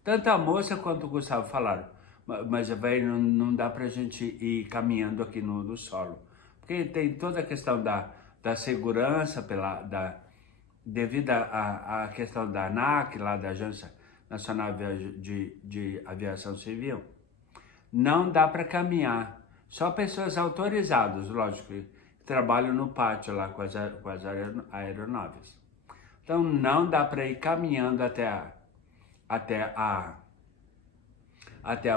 tanto a moça quanto o Gustavo falaram, mas não dá pra gente ir caminhando aqui no solo. Porque tem toda a questão da segurança, devido à questão da ANAC, lá da Agência Nacional de Aviação Civil. Não dá para caminhar. Só pessoas autorizadas, lógico, que trabalham no pátio lá com as aeronaves. Então não dá para ir caminhando até a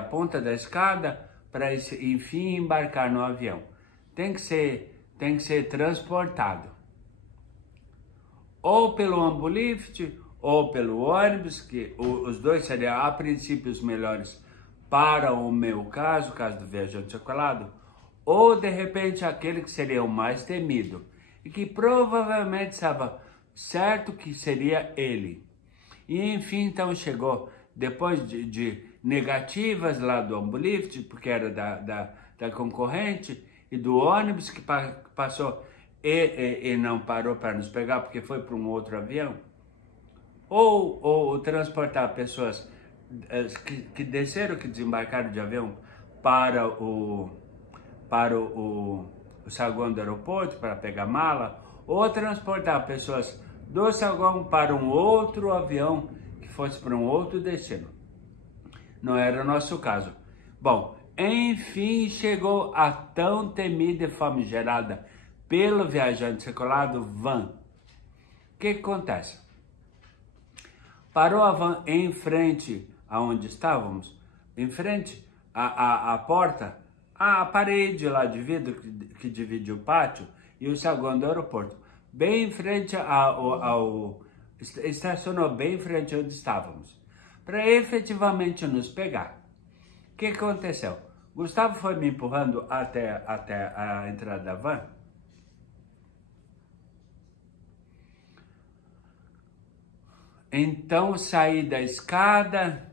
ponta da escada para enfim embarcar no avião. Tem que ser transportado. Ou pelo Ambulift, ou pelo ônibus, que os dois seriam a princípio os melhores para o meu caso, o caso do viajante sequelado, ou de repente aquele que seria o mais temido, e que provavelmente estava certo que seria ele. E enfim, então chegou, depois de negativas lá do Ambulift, porque era da concorrente, e do ônibus que passou e não parou para nos pegar porque foi para um outro avião, ou transportar pessoas que desceram, que desembarcaram de avião para o saguão do aeroporto para pegar mala, ou transportar pessoas do saguão para um outro avião que fosse para um outro destino. Não era o nosso caso. Bom, enfim, chegou a tão temida e famigerada pelo viajante sequelado van. O que acontece? Parou a van em frente aonde estávamos, em frente à porta, a parede lá de vidro que divide o pátio e o saguão do aeroporto, bem em frente estacionou bem em frente onde estávamos, para efetivamente nos pegar. O que aconteceu? Gustavo foi me empurrando até a entrada da van. Então saí da escada.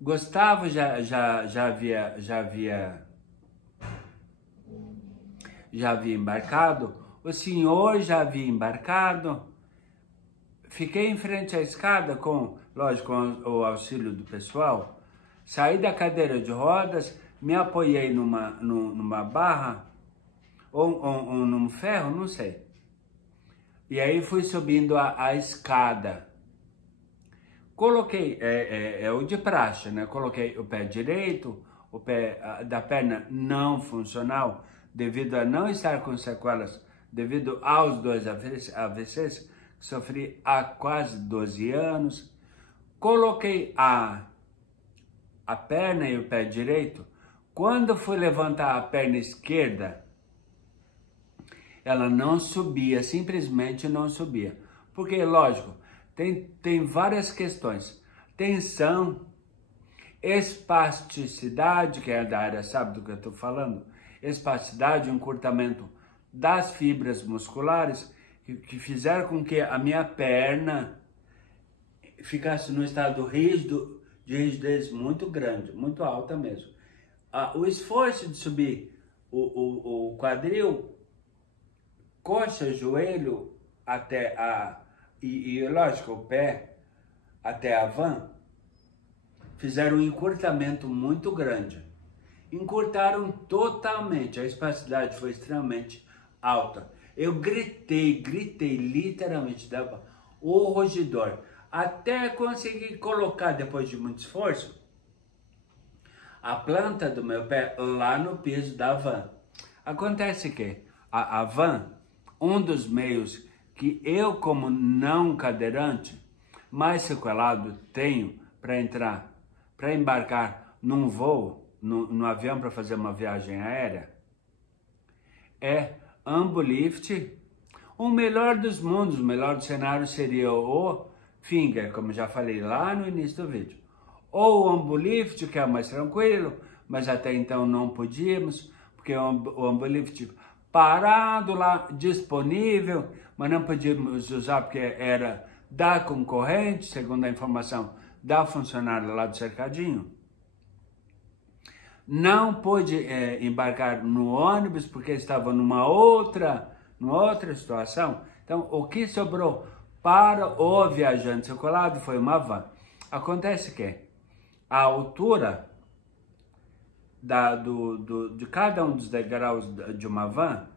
Gustavo já havia embarcado. O senhor já havia embarcado. Fiquei em frente à escada lógico, com o auxílio do pessoal. Saí da cadeira de rodas, me apoiei numa barra ou num ferro, não sei. E aí fui subindo a escada. Coloquei, o de praxe, né? Coloquei o pé direito, o pé da perna não funcional, devido a não estar com sequelas, devido aos 2 AVCs que sofri há quase 12 anos. Coloquei a perna e o pé direito. Quando fui levantar a perna esquerda, ela não subia, simplesmente não subia. Porque, lógico, tem várias questões. Tensão, espasticidade, que é da área, sabe do que eu estou falando? Espasticidade, encurtamento das fibras musculares, que fizeram com que a minha perna ficasse no estado rígido, de rigidez muito grande, muito alta mesmo. O esforço de subir o quadril, coxa, joelho, até lógico, o pé até a van, fizeram um encurtamento muito grande. Encurtaram totalmente, a espasticidade foi extremamente alta. Eu gritei literalmente, dava o rugidor, até conseguir colocar, depois de muito esforço, a planta do meu pé lá no piso da van. Acontece que a van, um dos meios que eu, como não cadeirante, mais sequelado, tenho para embarcar num voo, no avião, para fazer uma viagem aérea, é Ambulift. O melhor dos mundos, o melhor do cenário seria o Finger, como já falei lá no início do vídeo. Ou o Ambulift, que é mais tranquilo, mas até então não podíamos, porque o Ambulift parado lá, disponível, mas não podíamos usar porque era da concorrente, segundo a informação da funcionária lá do cercadinho. Não pôde embarcar no ônibus porque estava numa outra situação. Então, o que sobrou para o viajante circulado foi uma van. Acontece que a altura de cada um dos degraus de uma van,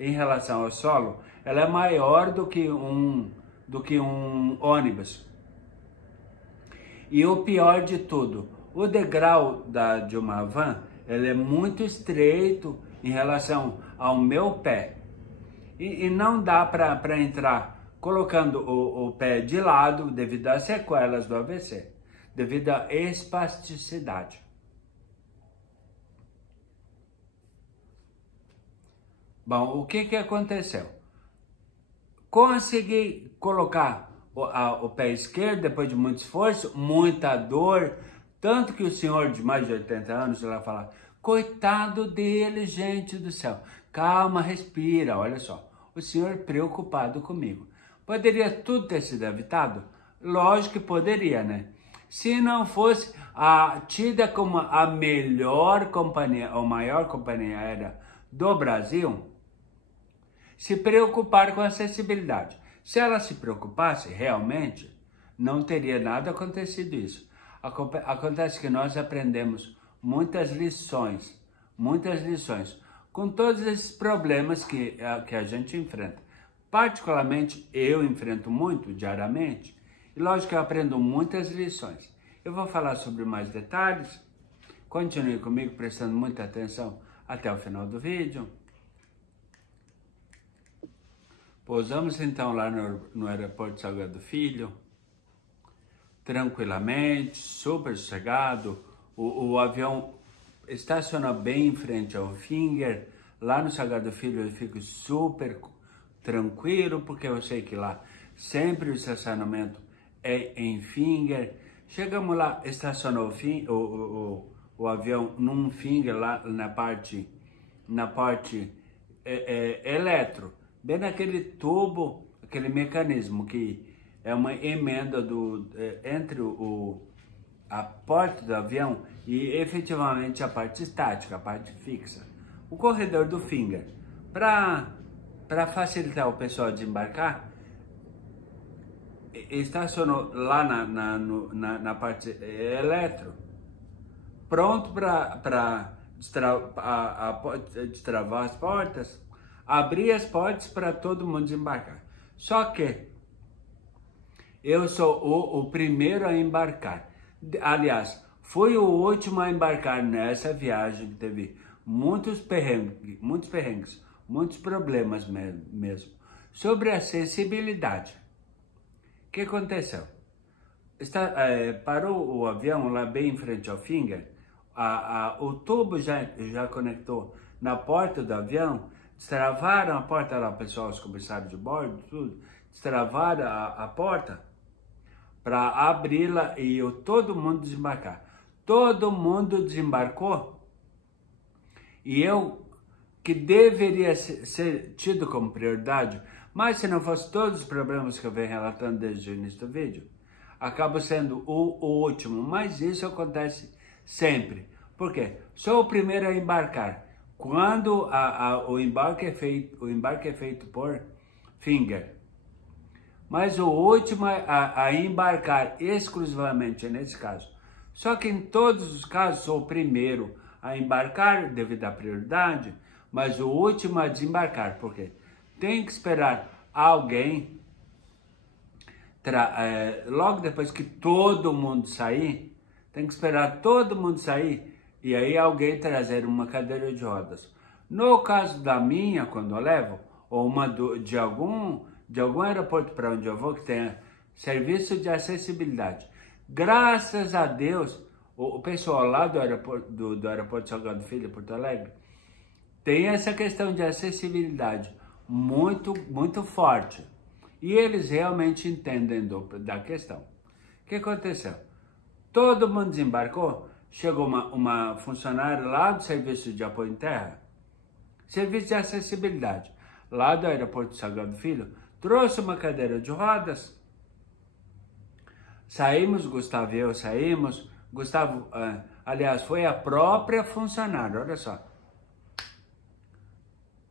em relação ao solo, ela é maior do que um ônibus. E o pior de tudo, o degrau de uma van, ele é muito estreito em relação ao meu pé. E não dá para entrar colocando o pé de lado devido às sequelas do AVC, devido à espasticidade. Bom, o que aconteceu? Consegui colocar o pé esquerdo depois de muito esforço, muita dor, tanto que o senhor de mais de 80 anos lá fala, coitado dele, gente do céu, calma, respira, olha só, o senhor preocupado comigo. Poderia tudo ter sido evitado? Lógico que poderia, né? Se não fosse tida como a melhor companhia, ou maior companhia aérea do Brasil, se preocupar com a acessibilidade. Se ela se preocupasse realmente, não teria nada acontecido isso. Acontece que nós aprendemos muitas lições com todos esses problemas que a gente enfrenta. Particularmente, eu enfrento muito diariamente, e lógico que eu aprendo muitas lições. Eu vou falar sobre mais detalhes, continue comigo prestando muita atenção até o final do vídeo. Pousamos então lá no aeroporto Salgado Filho, tranquilamente, super sossegado. O avião estaciona bem em frente ao Finger. Lá no Salgado Filho eu fico super tranquilo, porque eu sei que lá sempre o estacionamento é em Finger. Chegamos lá, estacionou o avião num Finger lá na parte eletro, bem naquele tubo, aquele mecanismo que é uma emenda entre a porta do avião e efetivamente a parte estática, a parte fixa. O corredor do Finger, para facilitar o pessoal de embarcar, estacionou lá na parte eletro, pronto para destravar as portas, abrir as portas para todo mundo desembarcar. Só que eu sou o primeiro a embarcar. Aliás, Fui o último a embarcar nessa viagem que teve muitos perrengues, muitos problemas mesmo. Sobre a acessibilidade. O que aconteceu? Parou o avião lá bem em frente ao Finger, o tubo já conectou na porta do avião, destravaram a porta lá, pessoal, os comissários de bordo, tudo, destravaram a porta para abri-la e todo mundo desembarcar. Todo mundo desembarcou e eu, que deveria ser tido como prioridade, mas se não fosse todos os problemas que eu venho relatando desde o início do vídeo, acabo sendo o último, mas isso acontece sempre. Por quê? Sou o primeiro a embarcar. Quando o embarque é feito por Finger, mas o último a embarcar exclusivamente nesse caso. Só que em todos os casos sou o primeiro a embarcar devido à prioridade, mas o último a desembarcar. Por quê? Tem que esperar alguém, logo depois que todo mundo sair, tem que esperar todo mundo sair e aí alguém trazer uma cadeira de rodas. No caso da minha, quando eu levo, ou de algum aeroporto para onde eu vou que tenha serviço de acessibilidade. Graças a Deus, o pessoal lá do aeroporto Salgado Filho, Porto Alegre, tem essa questão de acessibilidade muito, muito forte. E eles realmente entendem da questão. O que aconteceu? Todo mundo desembarcou, chegou uma funcionária lá do Serviço de Apoio em Terra, Serviço de Acessibilidade, lá do aeroporto Salgado Filho, trouxe uma cadeira de rodas. Saímos, Gustavo e eu saímos. Gustavo, aliás, foi a própria funcionária, olha só.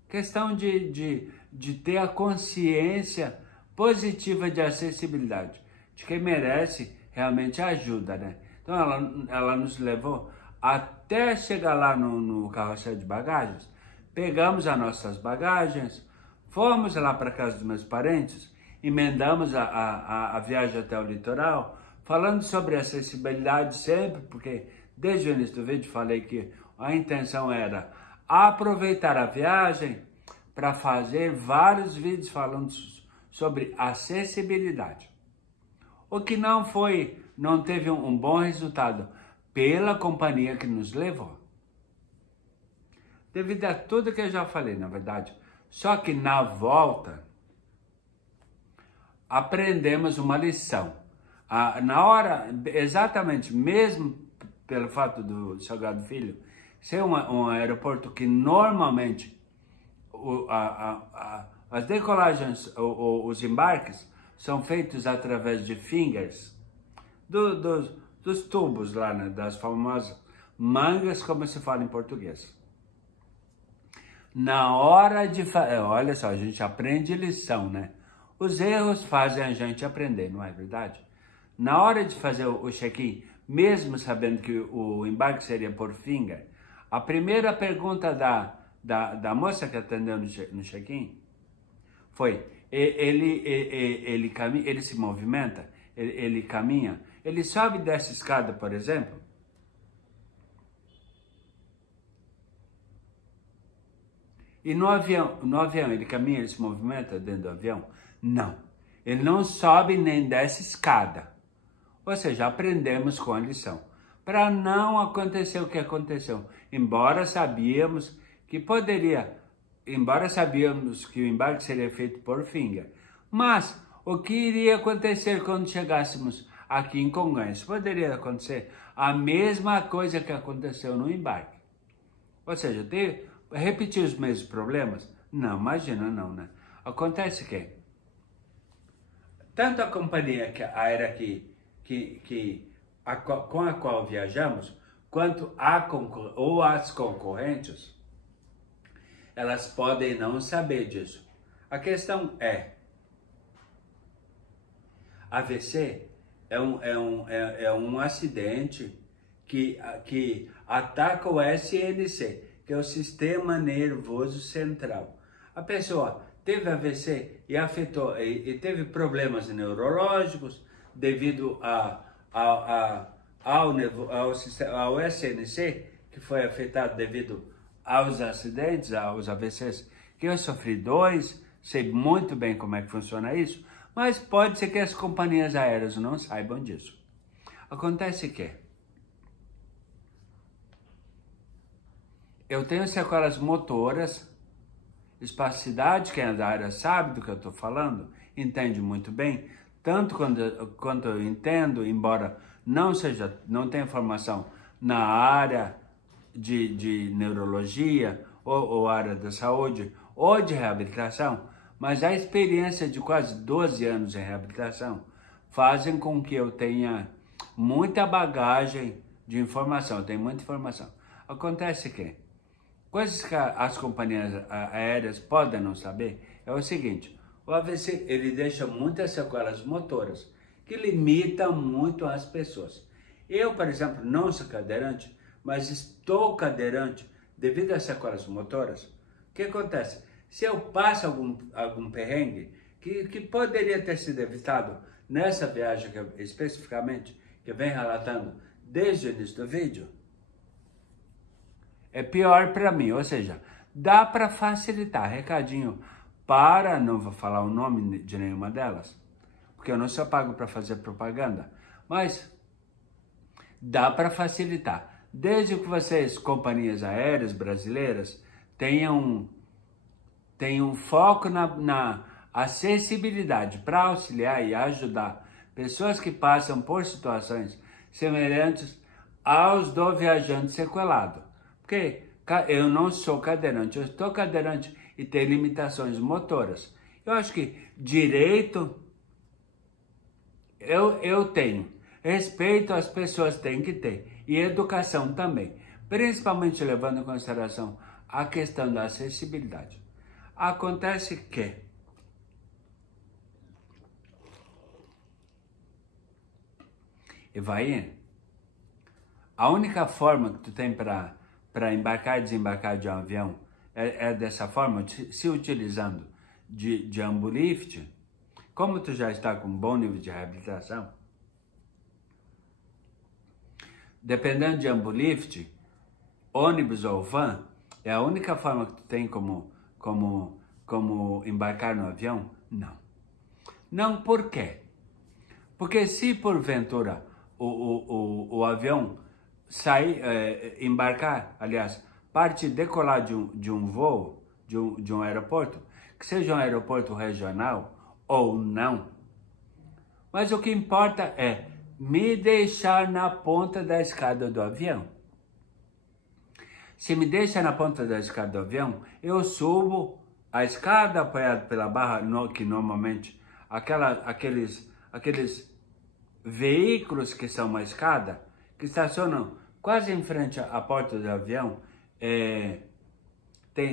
Questão de ter a consciência positiva de acessibilidade, de quem merece realmente ajuda, né? Então ela nos levou até chegar lá no carrossel de bagagens, pegamos as nossas bagagens, fomos lá para casa dos meus parentes, emendamos a viagem até o litoral, falando sobre acessibilidade sempre, porque desde o início do vídeo falei que a intenção era aproveitar a viagem para fazer vários vídeos falando sobre acessibilidade. O que não teve um bom resultado pela companhia que nos levou. Devido a tudo que eu já falei, na verdade. Só que na volta, aprendemos uma lição. Na hora, exatamente, mesmo pelo fato do Salgado Filho ser um aeroporto que normalmente as decolagens, os embarques, são feitos através de fingers, dos tubos lá, né, das famosas mangas, como se fala em português. Na hora de fazer, olha só, a gente aprende lição, né? Os erros fazem a gente aprender, não é verdade? Na hora de fazer o check-in, mesmo sabendo que o embarque seria por finger, a primeira pergunta da moça que atendeu no check-in foi: ele se movimenta? Ele caminha? Ele sobe e desce escada, por exemplo? E no avião, ele caminha, ele se movimenta dentro do avião? Não. Ele não sobe nem desce escada. Ou seja, aprendemos com a lição. Para não acontecer o que aconteceu. Embora sabíamos que o embarque seria feito por finger. Mas o que iria acontecer quando chegássemos aqui em Congonhas? Poderia acontecer a mesma coisa que aconteceu no embarque. Ou seja, repetir os mesmos problemas? Não, imagina, não, né? Acontece que tanto a companhia aérea com a qual viajamos, quanto as concorrentes, elas podem não saber disso. A questão é, AVC é um acidente que ataca o SNC, que é o Sistema Nervoso Central. A pessoa teve AVC e afetou e teve problemas neurológicos devido ao SNC, que foi afetado devido aos acidentes, aos AVCs, que eu sofri 2, sei muito bem como é que funciona isso, mas pode ser que as companhias aéreas não saibam disso. Acontece que eu tenho sequelas motoras, espasticidade, quem é da área sabe do que eu estou falando, entende muito bem, tanto quanto eu entendo, embora não tenha formação na área de neurologia, ou área da saúde, ou de reabilitação, mas a experiência de quase 12 anos em reabilitação fazem com que eu tenha muita bagagem de informação, eu tenho muita informação. Acontece que coisas que as companhias aéreas podem não saber é o seguinte: o AVC ele deixa muitas sequelas motoras que limitam muito as pessoas. Eu, por exemplo, não sou cadeirante, mas estou cadeirante devido às sequelas motoras. O que acontece? Se eu passo algum perrengue que poderia ter sido evitado nessa viagem especificamente, que eu venho relatando desde o início do vídeo, é pior para mim, ou seja, dá para facilitar. Recadinho para, não vou falar o nome de nenhuma delas, porque eu não sou pago para fazer propaganda, mas dá para facilitar. Desde que vocês, companhias aéreas brasileiras, tenham foco na acessibilidade para auxiliar e ajudar pessoas que passam por situações semelhantes aos do viajante sequelado. Porque eu não sou cadeirante, eu estou cadeirante e tenho limitações motoras. Eu acho que direito eu tenho, respeito as pessoas têm que ter, e educação também, principalmente levando em consideração a questão da acessibilidade. Acontece que a única forma que tu tem para embarcar e desembarcar de um avião é dessa forma, se utilizando de Ambulift. Como tu já está com um bom nível de reabilitação, dependendo de Ambulift, ônibus ou van, é a única forma que tu tem como embarcar no avião? Não. Não, por quê? Porque se porventura o avião embarcar, aliás, decolar de um voo, de um aeroporto, que seja um aeroporto regional ou não, mas o que importa é me deixar na ponta da escada do avião. Se me deixa na ponta da escada do avião, eu subo a escada apoiado pela barra, que normalmente aqueles veículos que são uma escada, que estacionam quase em frente à porta do avião,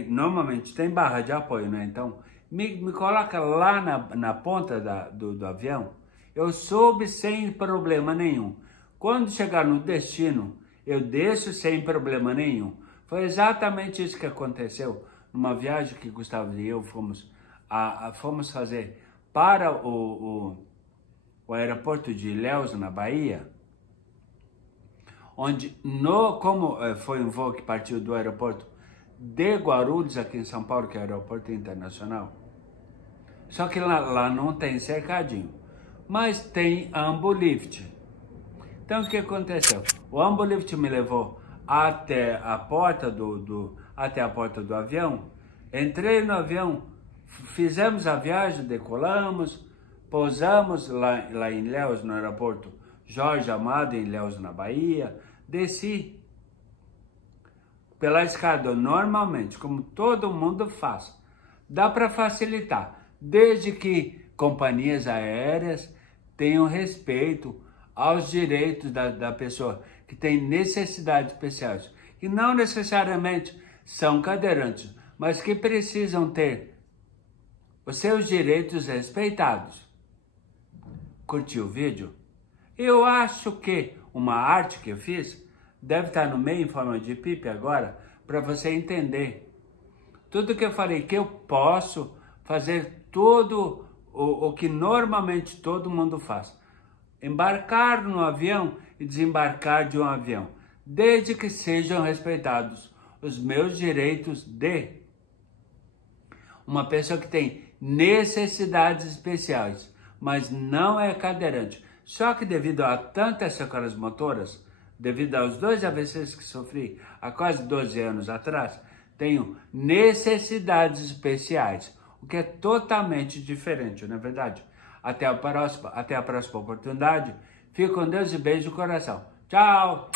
normalmente tem barra de apoio, né? Então, me coloca lá na ponta do avião, eu subo sem problema nenhum. Quando chegar no destino, eu desço sem problema nenhum. Foi exatamente isso que aconteceu numa viagem que Gustavo e eu fomos fazer para o aeroporto de Ilhéus, na Bahia, onde, como foi um voo que partiu do aeroporto de Guarulhos, aqui em São Paulo, que é o aeroporto internacional, só que lá não tem cercadinho, mas tem Ambulift. Então, o que aconteceu? O Ambulift me levou até a porta do avião, entrei no avião, fizemos a viagem, decolamos, pousamos lá em Ilhéus, no aeroporto Jorge Amado, em Ilhéus, na Bahia, desci pela escada normalmente, como todo mundo faz. Dá para facilitar, desde que companhias aéreas tenham respeito aos direitos da pessoa que tem necessidades especiais, que não necessariamente são cadeirantes, mas que precisam ter os seus direitos respeitados. Curtiu o vídeo? Eu acho que uma arte que eu fiz deve estar no meio em forma de pipe agora, para você entender. Tudo que eu falei que eu posso fazer tudo o que normalmente todo mundo faz. embarcar no avião e desembarcar de um avião, desde que sejam respeitados os meus direitos de uma pessoa que tem necessidades especiais, mas não é cadeirante. Só que devido a tantas sequelas motoras, devido aos 2 AVCs que sofri há quase 12 anos atrás, tenho necessidades especiais, o que é totalmente diferente, não é verdade? Até a próxima oportunidade. Fique com Deus e beijo no coração. Tchau!